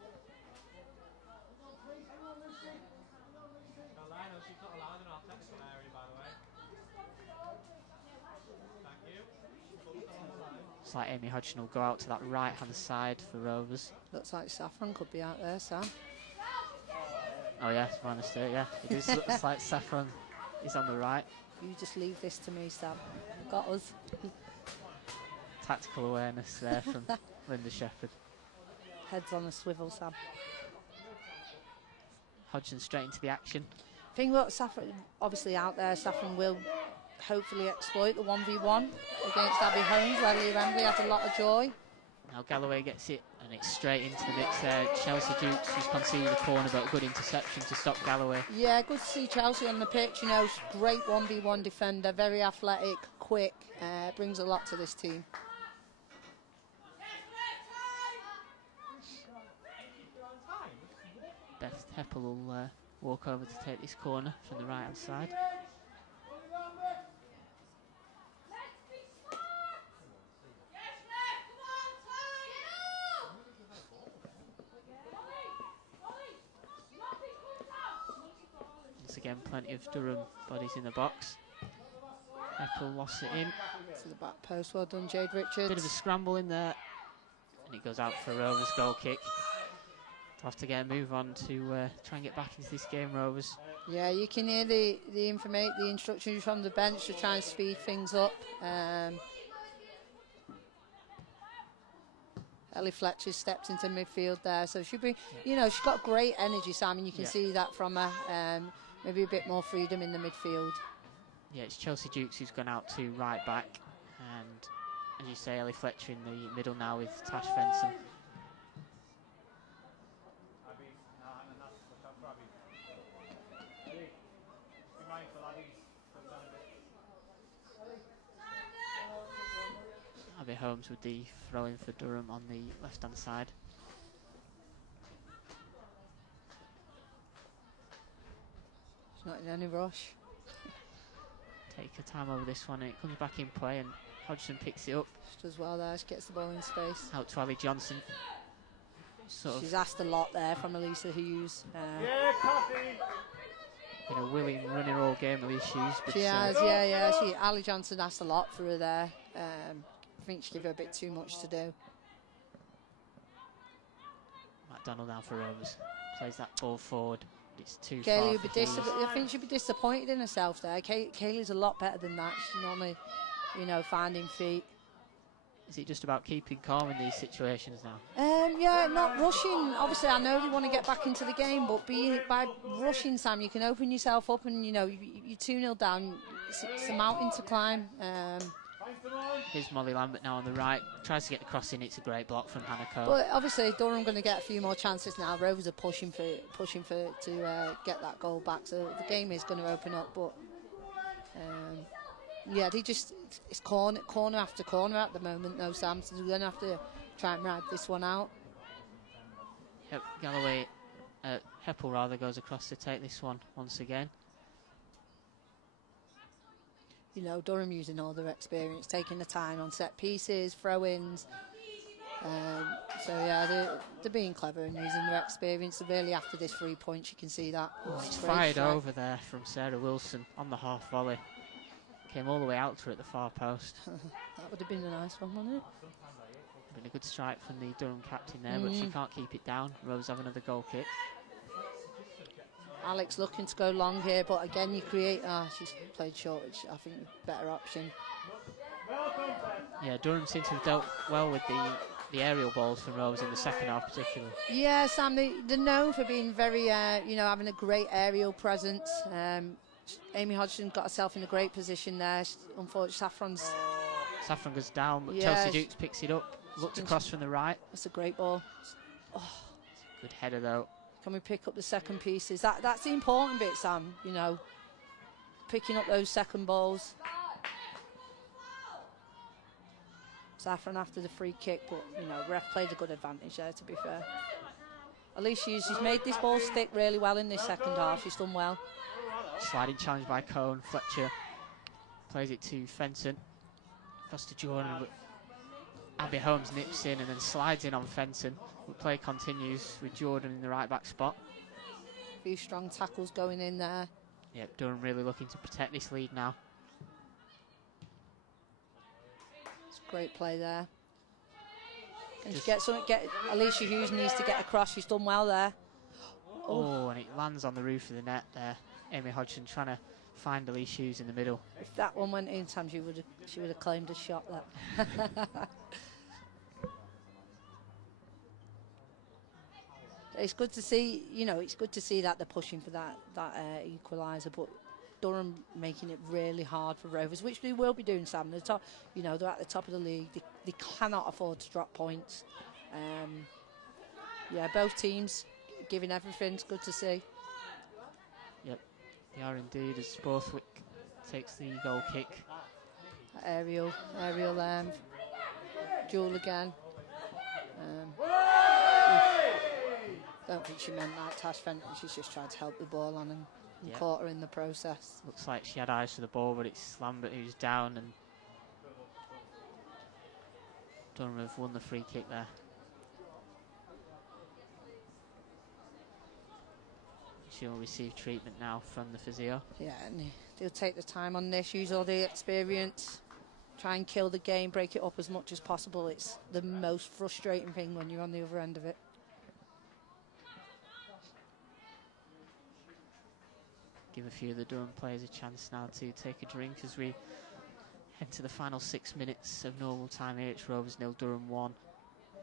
It's like Amy Hodgson will go out to that right-hand side for Rovers. Looks like Saffron could be out there, Sam. Oh yeah, it's my mistake, yeah. It is, looks like Saffron is on the right. You just leave this to me, Sam. You've got us. Tactical awareness there from Linda Shepherd. Heads on a swivel, Sam. Hodgson straight into the action. I think what Saffron, obviously out there, Saffron will hopefully exploit the 1v1 against Abby Holmes, where Leah Embley had a lot of joy. Now Galloway gets it, and it's straight into the mix there. Chelsea Dukes, who's conceded a corner, but a good interception to stop Galloway. Yeah, good to see Chelsea on the pitch. Great 1v1 defender, very athletic, quick, brings a lot to this team. Beth Heppel will walk over to take this corner from the right-hand side. Once again, plenty of Durham bodies in the box. Heppel lost it in. To the back post, well done Jade Richards. Bit of a scramble in there, and it goes out for Rovers' goal kick. They'll have to get a move on to try and get back into this game, Rovers. Yeah, you can hear the instructions from the bench to try and speed things up. Ellie Fletcher stepped into midfield there, so she'll be, she's got great energy, Sam, and you can see that from her. Maybe a bit more freedom in the midfield. Yeah, it's Chelsea Dukes who's gone out to right back, and as you say, Ellie Fletcher in the middle now with Tash Fenton. Abby Holmes with the throw-in for Durham on the left-hand side. She's not in any rush. Take her time over this one, and it comes back in play, and Hodgson picks it up. She does well there, she gets the ball in space. Out to Ali Johnson. She's asked a lot there from Elisa Hughes. Yeah, coffee! Been a willing runner all game, Elise Hughes. But she has, Ali Johnson asked a lot for her there. I think she gave her a bit too much to do. McDonald now for Rovers. Plays that ball forward. It's too Kaylee far for Hughes. I think she'd be disappointed in herself there. Kaylee's a lot better than that. She's normally, finding feet. Is it just about keeping calm in these situations now? Yeah, not rushing. Obviously, I know they want to get back into the game, but by rushing, Sam, you can open yourself up, and you're 2-0 down. It's a mountain to climb. Here's Molly Lambert now on the right. Tries to get the cross in. It's a great block from Hannah Cole. But obviously, Durham going to get a few more chances now. Rovers are pushing to get that goal back. So the game is going to open up. But it's corner after corner at the moment, though, Sam. So we're going to have to try and ride this one out. Yep, Galloway, Heppel rather, goes across to take this one once again. you know, Durham using all their experience, taking the time on set pieces, throw-ins. So yeah, they're being clever and using their experience. Really, after this 3 points, you can see that. Oh, it's fired over there from Sarah Wilson on the half volley. Came all the way out to her at the far post. That would have been a nice one, wouldn't it? Been a good strike from the Durham captain there, but she can't keep it down. Rose have another goal kick. Alex looking to go long here, but again you create. She's played short, which I think is a better option. Yeah, Durham seem to have dealt well with the aerial balls from Rose in the second half particularly. Yeah, Sam, they're known for being very, you know, having a great aerial presence. Amy Hodgson got herself in a great position there. Unfortunately, Saffron goes down, but yeah, Chelsea Dukes picks it up. Looked across from the right. That's a great ball. Good header though. Can we pick up the second pieces? That's the important bit, Sam, you know, picking up those second balls. Saffron after the free kick, but, you know, ref played a good advantage there, to be fair. At least she's made this ball stick really well in this second half. She's done well. Sliding challenge by Cohen. Fletcher plays it to Fenton. Across to Jordan, but Abby Holmes nips in and then slides in on Fenton. The play continues with Jordan in the right back spot. A few strong tackles going in there. Yep, Durham really looking to protect this lead now. It's a great play there. Can she get something? Alicia Hughes needs to get across. She's done well there. Oh, and it lands on the roof of the net there. Amy Hodgson trying to find Alicia Hughes in the middle. If that one went in, Sam, she would have claimed a shot. That. It's good to see, you know, it's good to see that they're pushing for that equaliser, but Durham making it really hard for Rovers, which they will be doing, Sam. They're top, you know, they're at the top of the league. They cannot afford to drop points. Yeah, both teams giving everything. It's good to see. Yep, they are indeed, as Borthwick takes the goal kick. Aerial duel again. Don't think she meant that, Tash Fenton. She's just tried to help the ball on and caught her in the process. Looks like she had eyes for the ball, but it's Lambert who's down, and Durham have won the free kick there. She'll receive treatment now from the physio. Yeah, and they'll take the time on this, use all the experience, try and kill the game, break it up as much as possible. It's the most frustrating thing when you're on the other end of it. Give a few of the Durham players a chance now to take a drink as we head to the final 6 minutes of normal time here. It's Rovers 0, Durham 1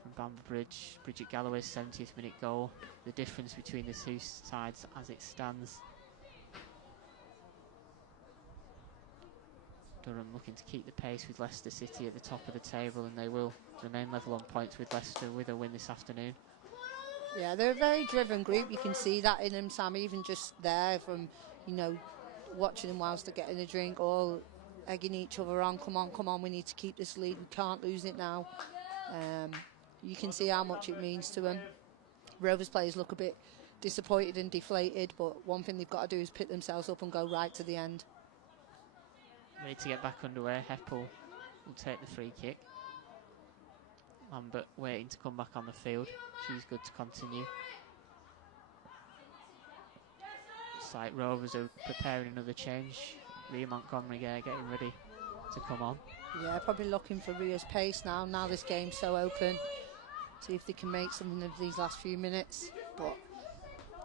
from Bamber Bridge. Bridget Galloway's 70th minute goal. The difference between the two sides as it stands. Durham looking to keep the pace with Leicester City at the top of the table, and they will remain level on points with Leicester with a win this afternoon. Yeah, they're a very driven group. You can see that in them, Sam, even just there from, you know, watching them whilst they're getting a drink, all egging each other on. Come on, we need to keep this lead. We can't lose it now. You can see how much it means to them. Rovers players look a bit disappointed and deflated, but one thing they've got to do is pick themselves up and go right to the end. Ready to get back underway. Heppel will take the free kick. Lambert waiting to come back on the field. She's good to continue. It's like Rovers are preparing another change. Rhea Montgomery getting ready to come on. Yeah, probably looking for Rhea's pace now this game's so open. See if they can make something of these last few minutes. But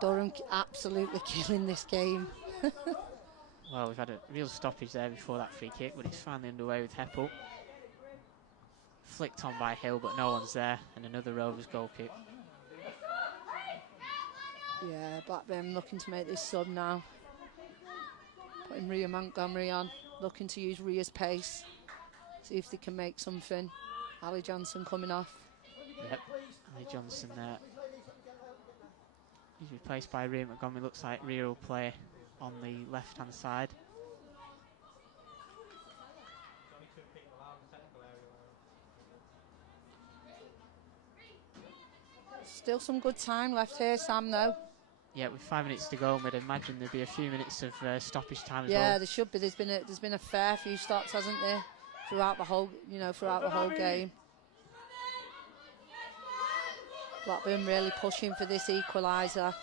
Durham absolutely killing this game. Well, we've had a real stoppage there before that free kick, but it's finally underway with Heppel. Flicked on by Hill, but no one's there, and another Rovers goal kick. Yeah, Blackburn looking to make this sub now. Putting Rhea Montgomery on, looking to use Rhea's pace. See if they can make something. Ali Johnson coming off. Yep, Ali Johnson there. He's replaced by Rhea Montgomery. Looks like Rhea will play on the left-hand side. Still some good time left here, Sam, though. Yeah, with 5 minutes to go, and we'd imagine there'd be a few minutes of stoppage time as well. Yeah, there should be. There's been a fair few stops, hasn't there, throughout the whole game. Blackburn really pushing for this equaliser.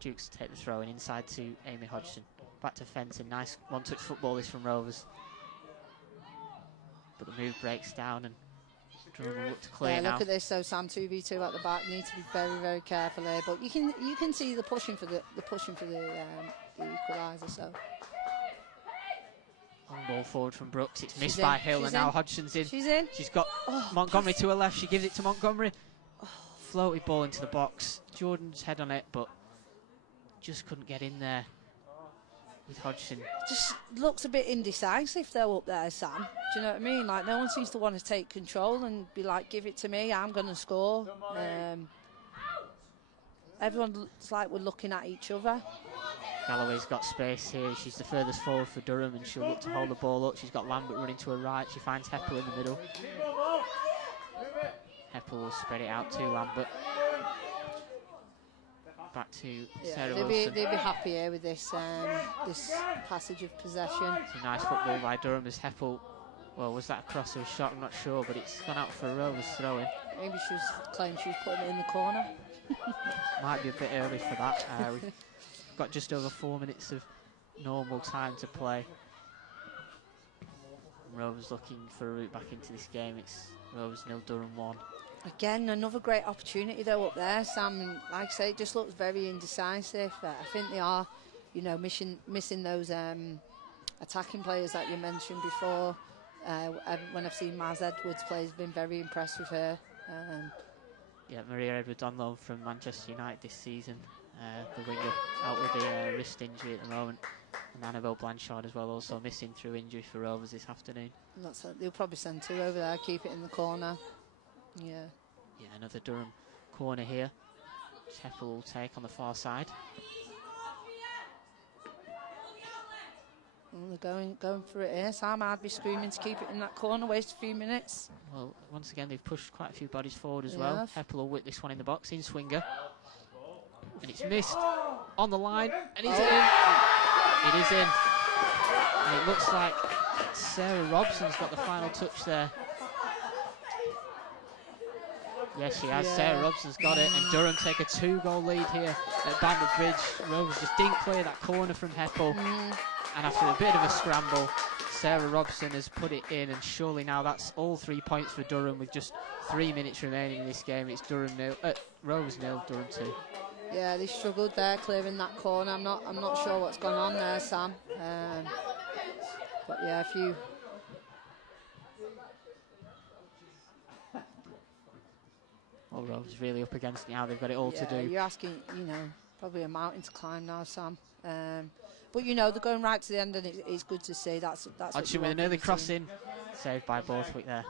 Dukes take the throw in inside to Amy Hodgson. Back to Fenton. Nice one-touch football this from Rovers. But the move breaks down and Durham will look to clear now. Look at this, so Sam 2v2 at the back. Need to be very, very careful there. But you can see the pushing for the equaliser. So long ball forward from Brooks. It's missed by Hill, and now Hodgson's in. She's in. She's got Montgomery to her left. She gives it to Montgomery. Floated ball into the box. Jordan's head on it, but just couldn't get in there with Hodgson. Just looks a bit indecisive though up there, Sam. Do you know what I mean? Like, no one seems to want to take control and be like, give it to me, I'm going to score. Everyone looks like we're looking at each other. Galloway's got space here. She's the furthest forward for Durham, and she'll look to hold the ball up. She's got Lambert running to her right. She finds Heppel in the middle. Heppel will spread it out to Lambert. Back to Sarah Wilson. They'd be happy here with this this passage of possession. It's a nice football by Durham as Heppel. Well, was that a cross or a shot? I'm not sure, but it's gone out for a Rovers throw-in. Maybe she was claiming she was putting it in the corner. Might be a bit early for that. We've got just over 4 minutes of normal time to play. Rovers looking for a route back into this game. It's Rovers 0, Durham 1. Again, another great opportunity though up there, Sam. And like I say, it just looks very indecisive. I think they are, you know, missing those attacking players that you mentioned before. When I've seen Maz Edwards play, I've been very impressed with her. Yeah, Maria Edwards on loan from Manchester United this season. The winger out with a wrist injury at the moment. And Annabelle Blanchard as well, also missing through injury for Rovers this afternoon. They'll probably send two over there, keep it in the corner. Yeah. Yeah, another Durham corner here. Heppel will take on the far side. Well, they're going for it here. Sam, I'd be screaming to keep it in that corner, waste a few minutes. Well, once again, they've pushed quite a few bodies forward as well. Heppel will whip this one in the box, in swinger. And it's missed on the line, and it's in. It is in. And it looks like Sarah Robson's got the final touch there. Yes, she has. Yeah. Sarah Robson's got it, and Durham take a 2-goal lead here at Bamber Bridge. Rovers just didn't clear that corner from Heppel. And after a bit of a scramble, Sarah Robson has put it in, and surely now that's all 3 points for Durham with just 3 minutes remaining in this game. It's Rovers 0, Durham 2. Yeah, they struggled there clearing that corner. I'm not sure what's gone on there, Sam. But yeah, a few. Well, Rovers really up against it now. They've got it all to do. You're asking, you know, probably a mountain to climb now, Sam. But you know, they're going right to the end, and it's good to see. That's what you want. With an early cross in, saved by Borthwick there.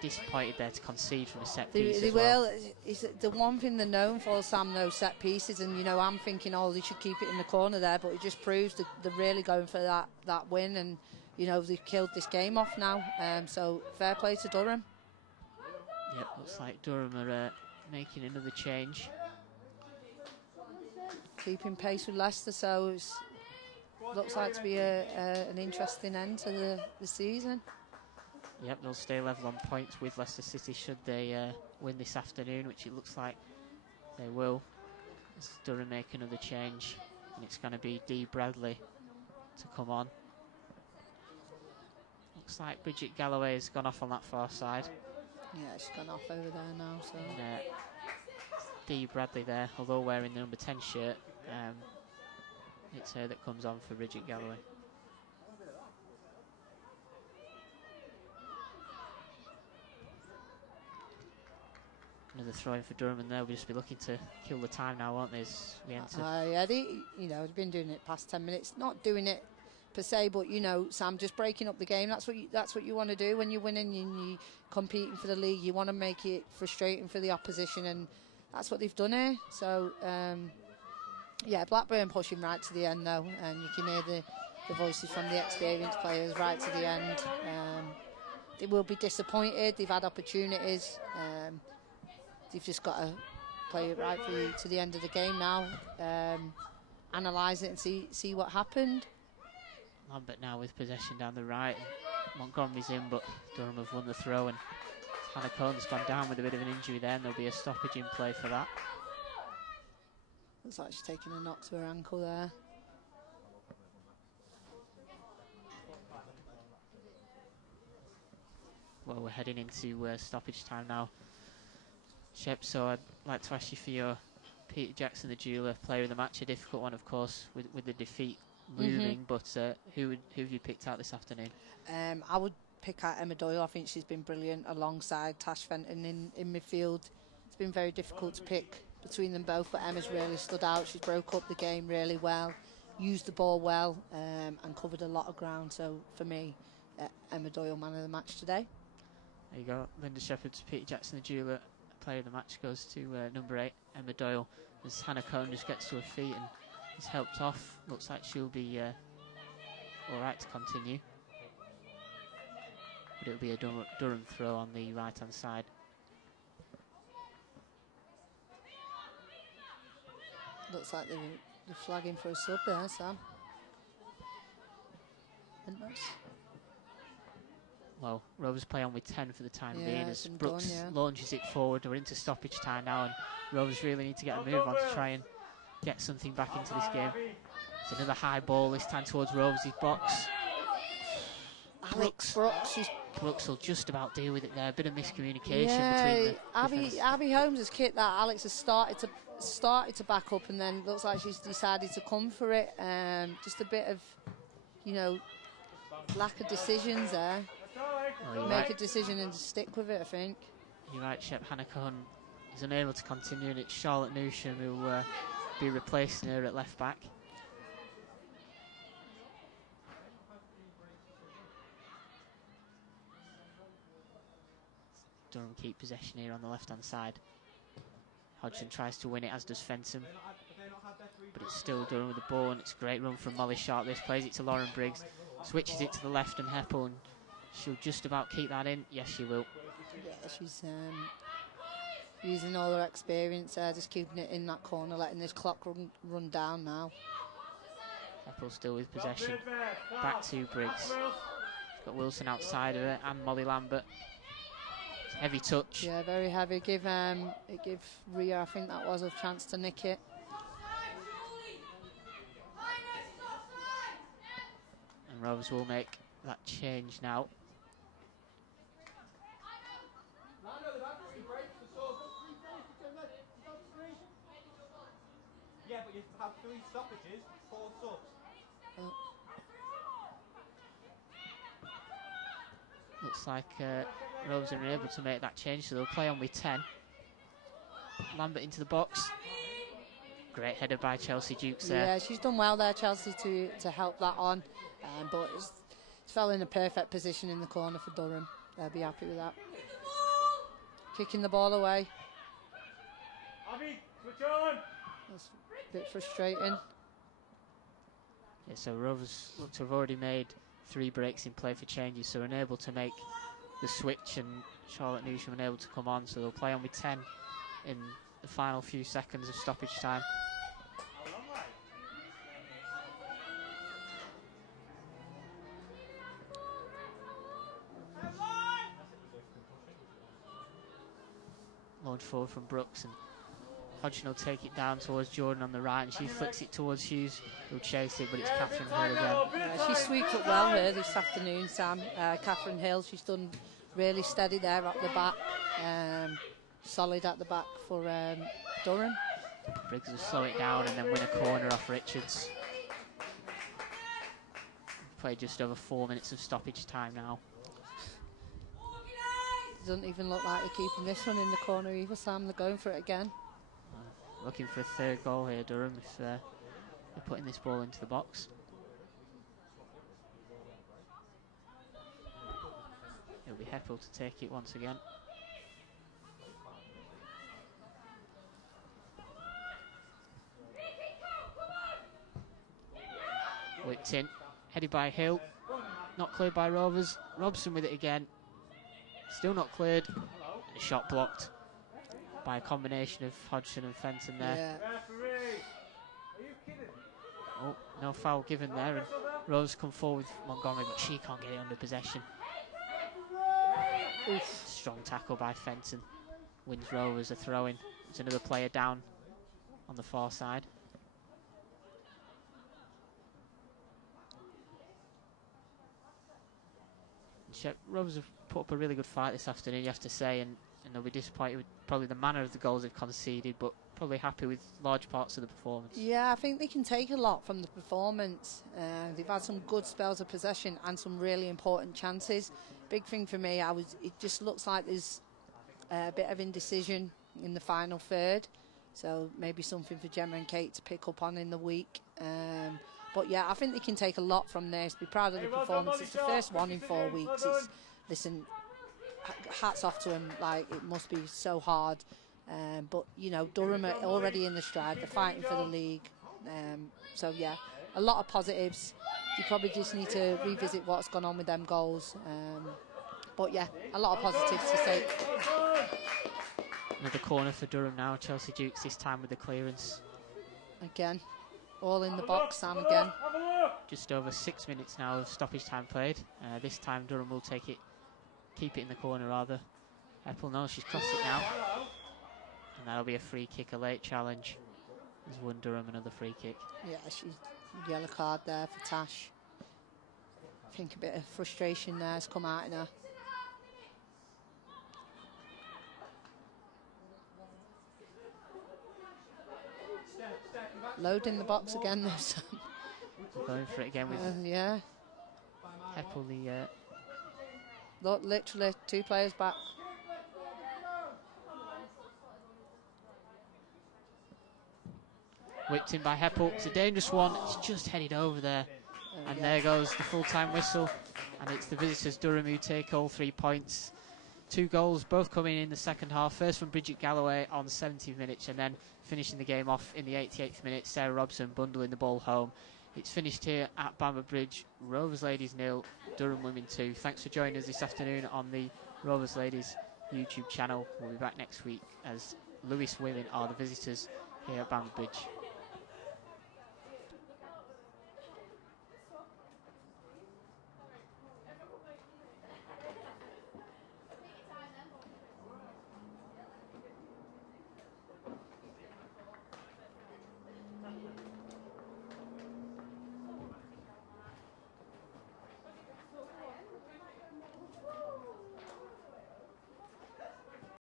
Disappointed there to concede from a set piece. They will. It's the one thing they're known for, Sam, those set pieces. And you know, I'm thinking, oh, they should keep it in the corner there, but it just proves that they're really going for that win. And you know, they've killed this game off now. So fair play to Durham. Yep, looks like Durham are making another change. Keeping pace with Leicester, so it looks like to be an interesting end to the season. Yep, they'll stay level on points with Leicester City should they win this afternoon, which it looks like they will. As Durham make another change, and it's going to be Dee Bradley to come on. Looks like Bridget Galloway has gone off on that far side. Yeah, she's gone off over there now. So and, Dee Bradley there, although wearing the number 10 shirt, it's her that comes on for Bridget Galloway. Another throw in for Durham, and they'll just be looking to kill the time now, won't they? As we enter. Yeah, they've been doing it past 10 minutes. Not doing it per se, but you know, Sam, just breaking up the game. That's what you want to do when you're winning and you're competing for the league. You want to make it frustrating for the opposition, and that's what they've done here. So, yeah, Blackburn pushing right to the end though, and you can hear the voices from the experienced players right to the end. They will be disappointed. They've had opportunities. They've just got to play it right through to the end of the game now. Analyse it and see what happened. Lambert now with possession down the right. Montgomery's in, but Durham have won the throw, and Hannah Cohn's gone down with a bit of an injury there, and there'll be a stoppage in play for that. Looks like she's taking a knock to her ankle there. Well, we're heading into stoppage time now, Shep, so I'd like to ask you for your Peter Jackson, the jeweller, player of the match. A difficult one, of course, with the defeat looming, but who have you picked out this afternoon? I would pick out Emma Doyle. I think she's been brilliant alongside Tash Fenton in midfield. It's been very difficult to pick between them both, but Emma's really stood out. She's broke up the game really well, used the ball well, and covered a lot of ground. So for me, Emma Doyle, man of the match today. There you go. Linda Shepherd's Peter Jackson, the jeweller, player of the match, goes to number 8, Emma Doyle, as Hannah Cohn just gets to her feet and is helped off. Looks like she'll be all right to continue. But it'll be a Durham throw on the right-hand side. Looks like they're flagging for a sub there, Sam. Well, Rovers play on with 10 for the time being as Brooks done, launches it forward. We're into stoppage time now, and Rovers really need to get a move on to try and get something back into this game. It's another high ball, this time towards Rovers' box. Brooks will just about deal with it there. A bit of miscommunication between the Abby Holmes has kicked that. Alex has started to back up, and then looks like she's decided to come for it. Just a bit of, lack of decisions there. Make a decision and stick with it, I think. You're right, Shep. Hannah Cohn is unable to continue, and it's Charlotte Newsham who will be replacing her at left back. Durham keep possession here on the left-hand side. Hodgson tries to win it, as does Fenton. But it's still Durham with the ball, and it's a great run from Molly Sharp. This plays it to Lauren Briggs, switches it to the left, and Heppel, and she'll just about keep that in. Yes, she will. Yeah, she's using all her experience there, just keeping it in that corner, letting this clock run down now. Heppel still with possession. Back to Briggs. She's got Wilson outside of her, and Molly Lambert. Heavy touch. Yeah, very heavy. It give Ria, I think that was, a chance to nick it. And Rovers will make that change now. Yeah, but you have 3 stoppages, 4 subs. Looks like Rovers are unable to make that change, so they'll play on with 10. Lambert into the box. Great header by Chelsea Dukes there. Yeah, she's done well there, Chelsea, to help that on. But it fell in a perfect position in the corner for Durham. They'll be happy with that. Kicking the ball away. Abby, switch on! That's a bit frustrating. Yeah, so Rovers look to have already made 3 breaks in play for changes, so unable to make the switch, and Charlotte Newsham unable to come on, so they'll play on with 10 in the final few seconds of stoppage time. Launch forward from Brooks, and Hodgson will take it down towards Jordan on the right, and she flicks it towards Hughes, who'll chase it, but it's Catherine Hill again. She sweeped up well there this afternoon, Sam. Catherine Hill, she's done really steady there at the back. Solid at the back for Durham. Briggs will slow it down and then win a corner off Richards. Played just over 4 minutes of stoppage time now. Doesn't even look like they're keeping this one in the corner either, Sam. They're going for it again. Looking for a 3rd goal here, Durham, if they're putting this ball into the box. It'll be Heppel to take it once again. whipped in, headed by Hill, not cleared by Rovers. Robson with it again, still not cleared, and a shot blocked by a combination of Hodgson and Fenton there. Yeah. Oh, no foul given there, and Rose come forward with Montgomery, but she can't get it under possession. Oof. Strong tackle by Fenton. Wins Rovers a throw-in. There's another player down on the far side. Rovers have put up a really good fight this afternoon, you have to say, and they'll be disappointed with probably the manner of the goals they've conceded, but probably happy with large parts of the performance. Yeah, I think they can take a lot from the performance. They've had some good spells of possession and some really important chances. Big thing for me, it just looks like there's a bit of indecision in the final third, so maybe something for Gemma and Kate to pick up on in the week. But yeah, I think they can take a lot from this. Be proud of the performance. It's the first one in 4 weeks. Listen, hats off to them. Like, it must be so hard. But you know, Durham are already in the stride. They're fighting for the league. So yeah, a lot of positives. You probably just need to revisit what's gone on with them goals. But yeah, a lot of positives to say. Another corner for Durham now. Chelsea Dukes this time with the clearance. Again, all in the box, Sam again. Just over 6 minutes now of stoppage time played. This time Durham will take it, keep it in the corner rather. Eppel knows she's crossed it now. And that'll be a free kick, a late challenge. Has won Durham another free kick. Yeah, she's yellow card there for Tash. I think a bit of frustration there has come out in her. Load in the box again though, Sam. Going for it again with yeah. Heppel, the Look, literally 2 players back. whipped in by Heppel. It's a dangerous one. It's just headed over there. And there goes the full-time whistle. And it's the visitors, Durham, who take all 3 points. 2 goals, both coming in the second half. First from Bridget Galloway on the 70th minute, and then finishing the game off in the 88th minute, Sarah Robson bundling the ball home. It's finished here at Bamber Bridge. Rovers Ladies 0, Durham Women 2. Thanks for joining us this afternoon on the Rovers Ladies YouTube channel. We'll be back next week as Lewis Women are the visitors here at Bamber Bridge.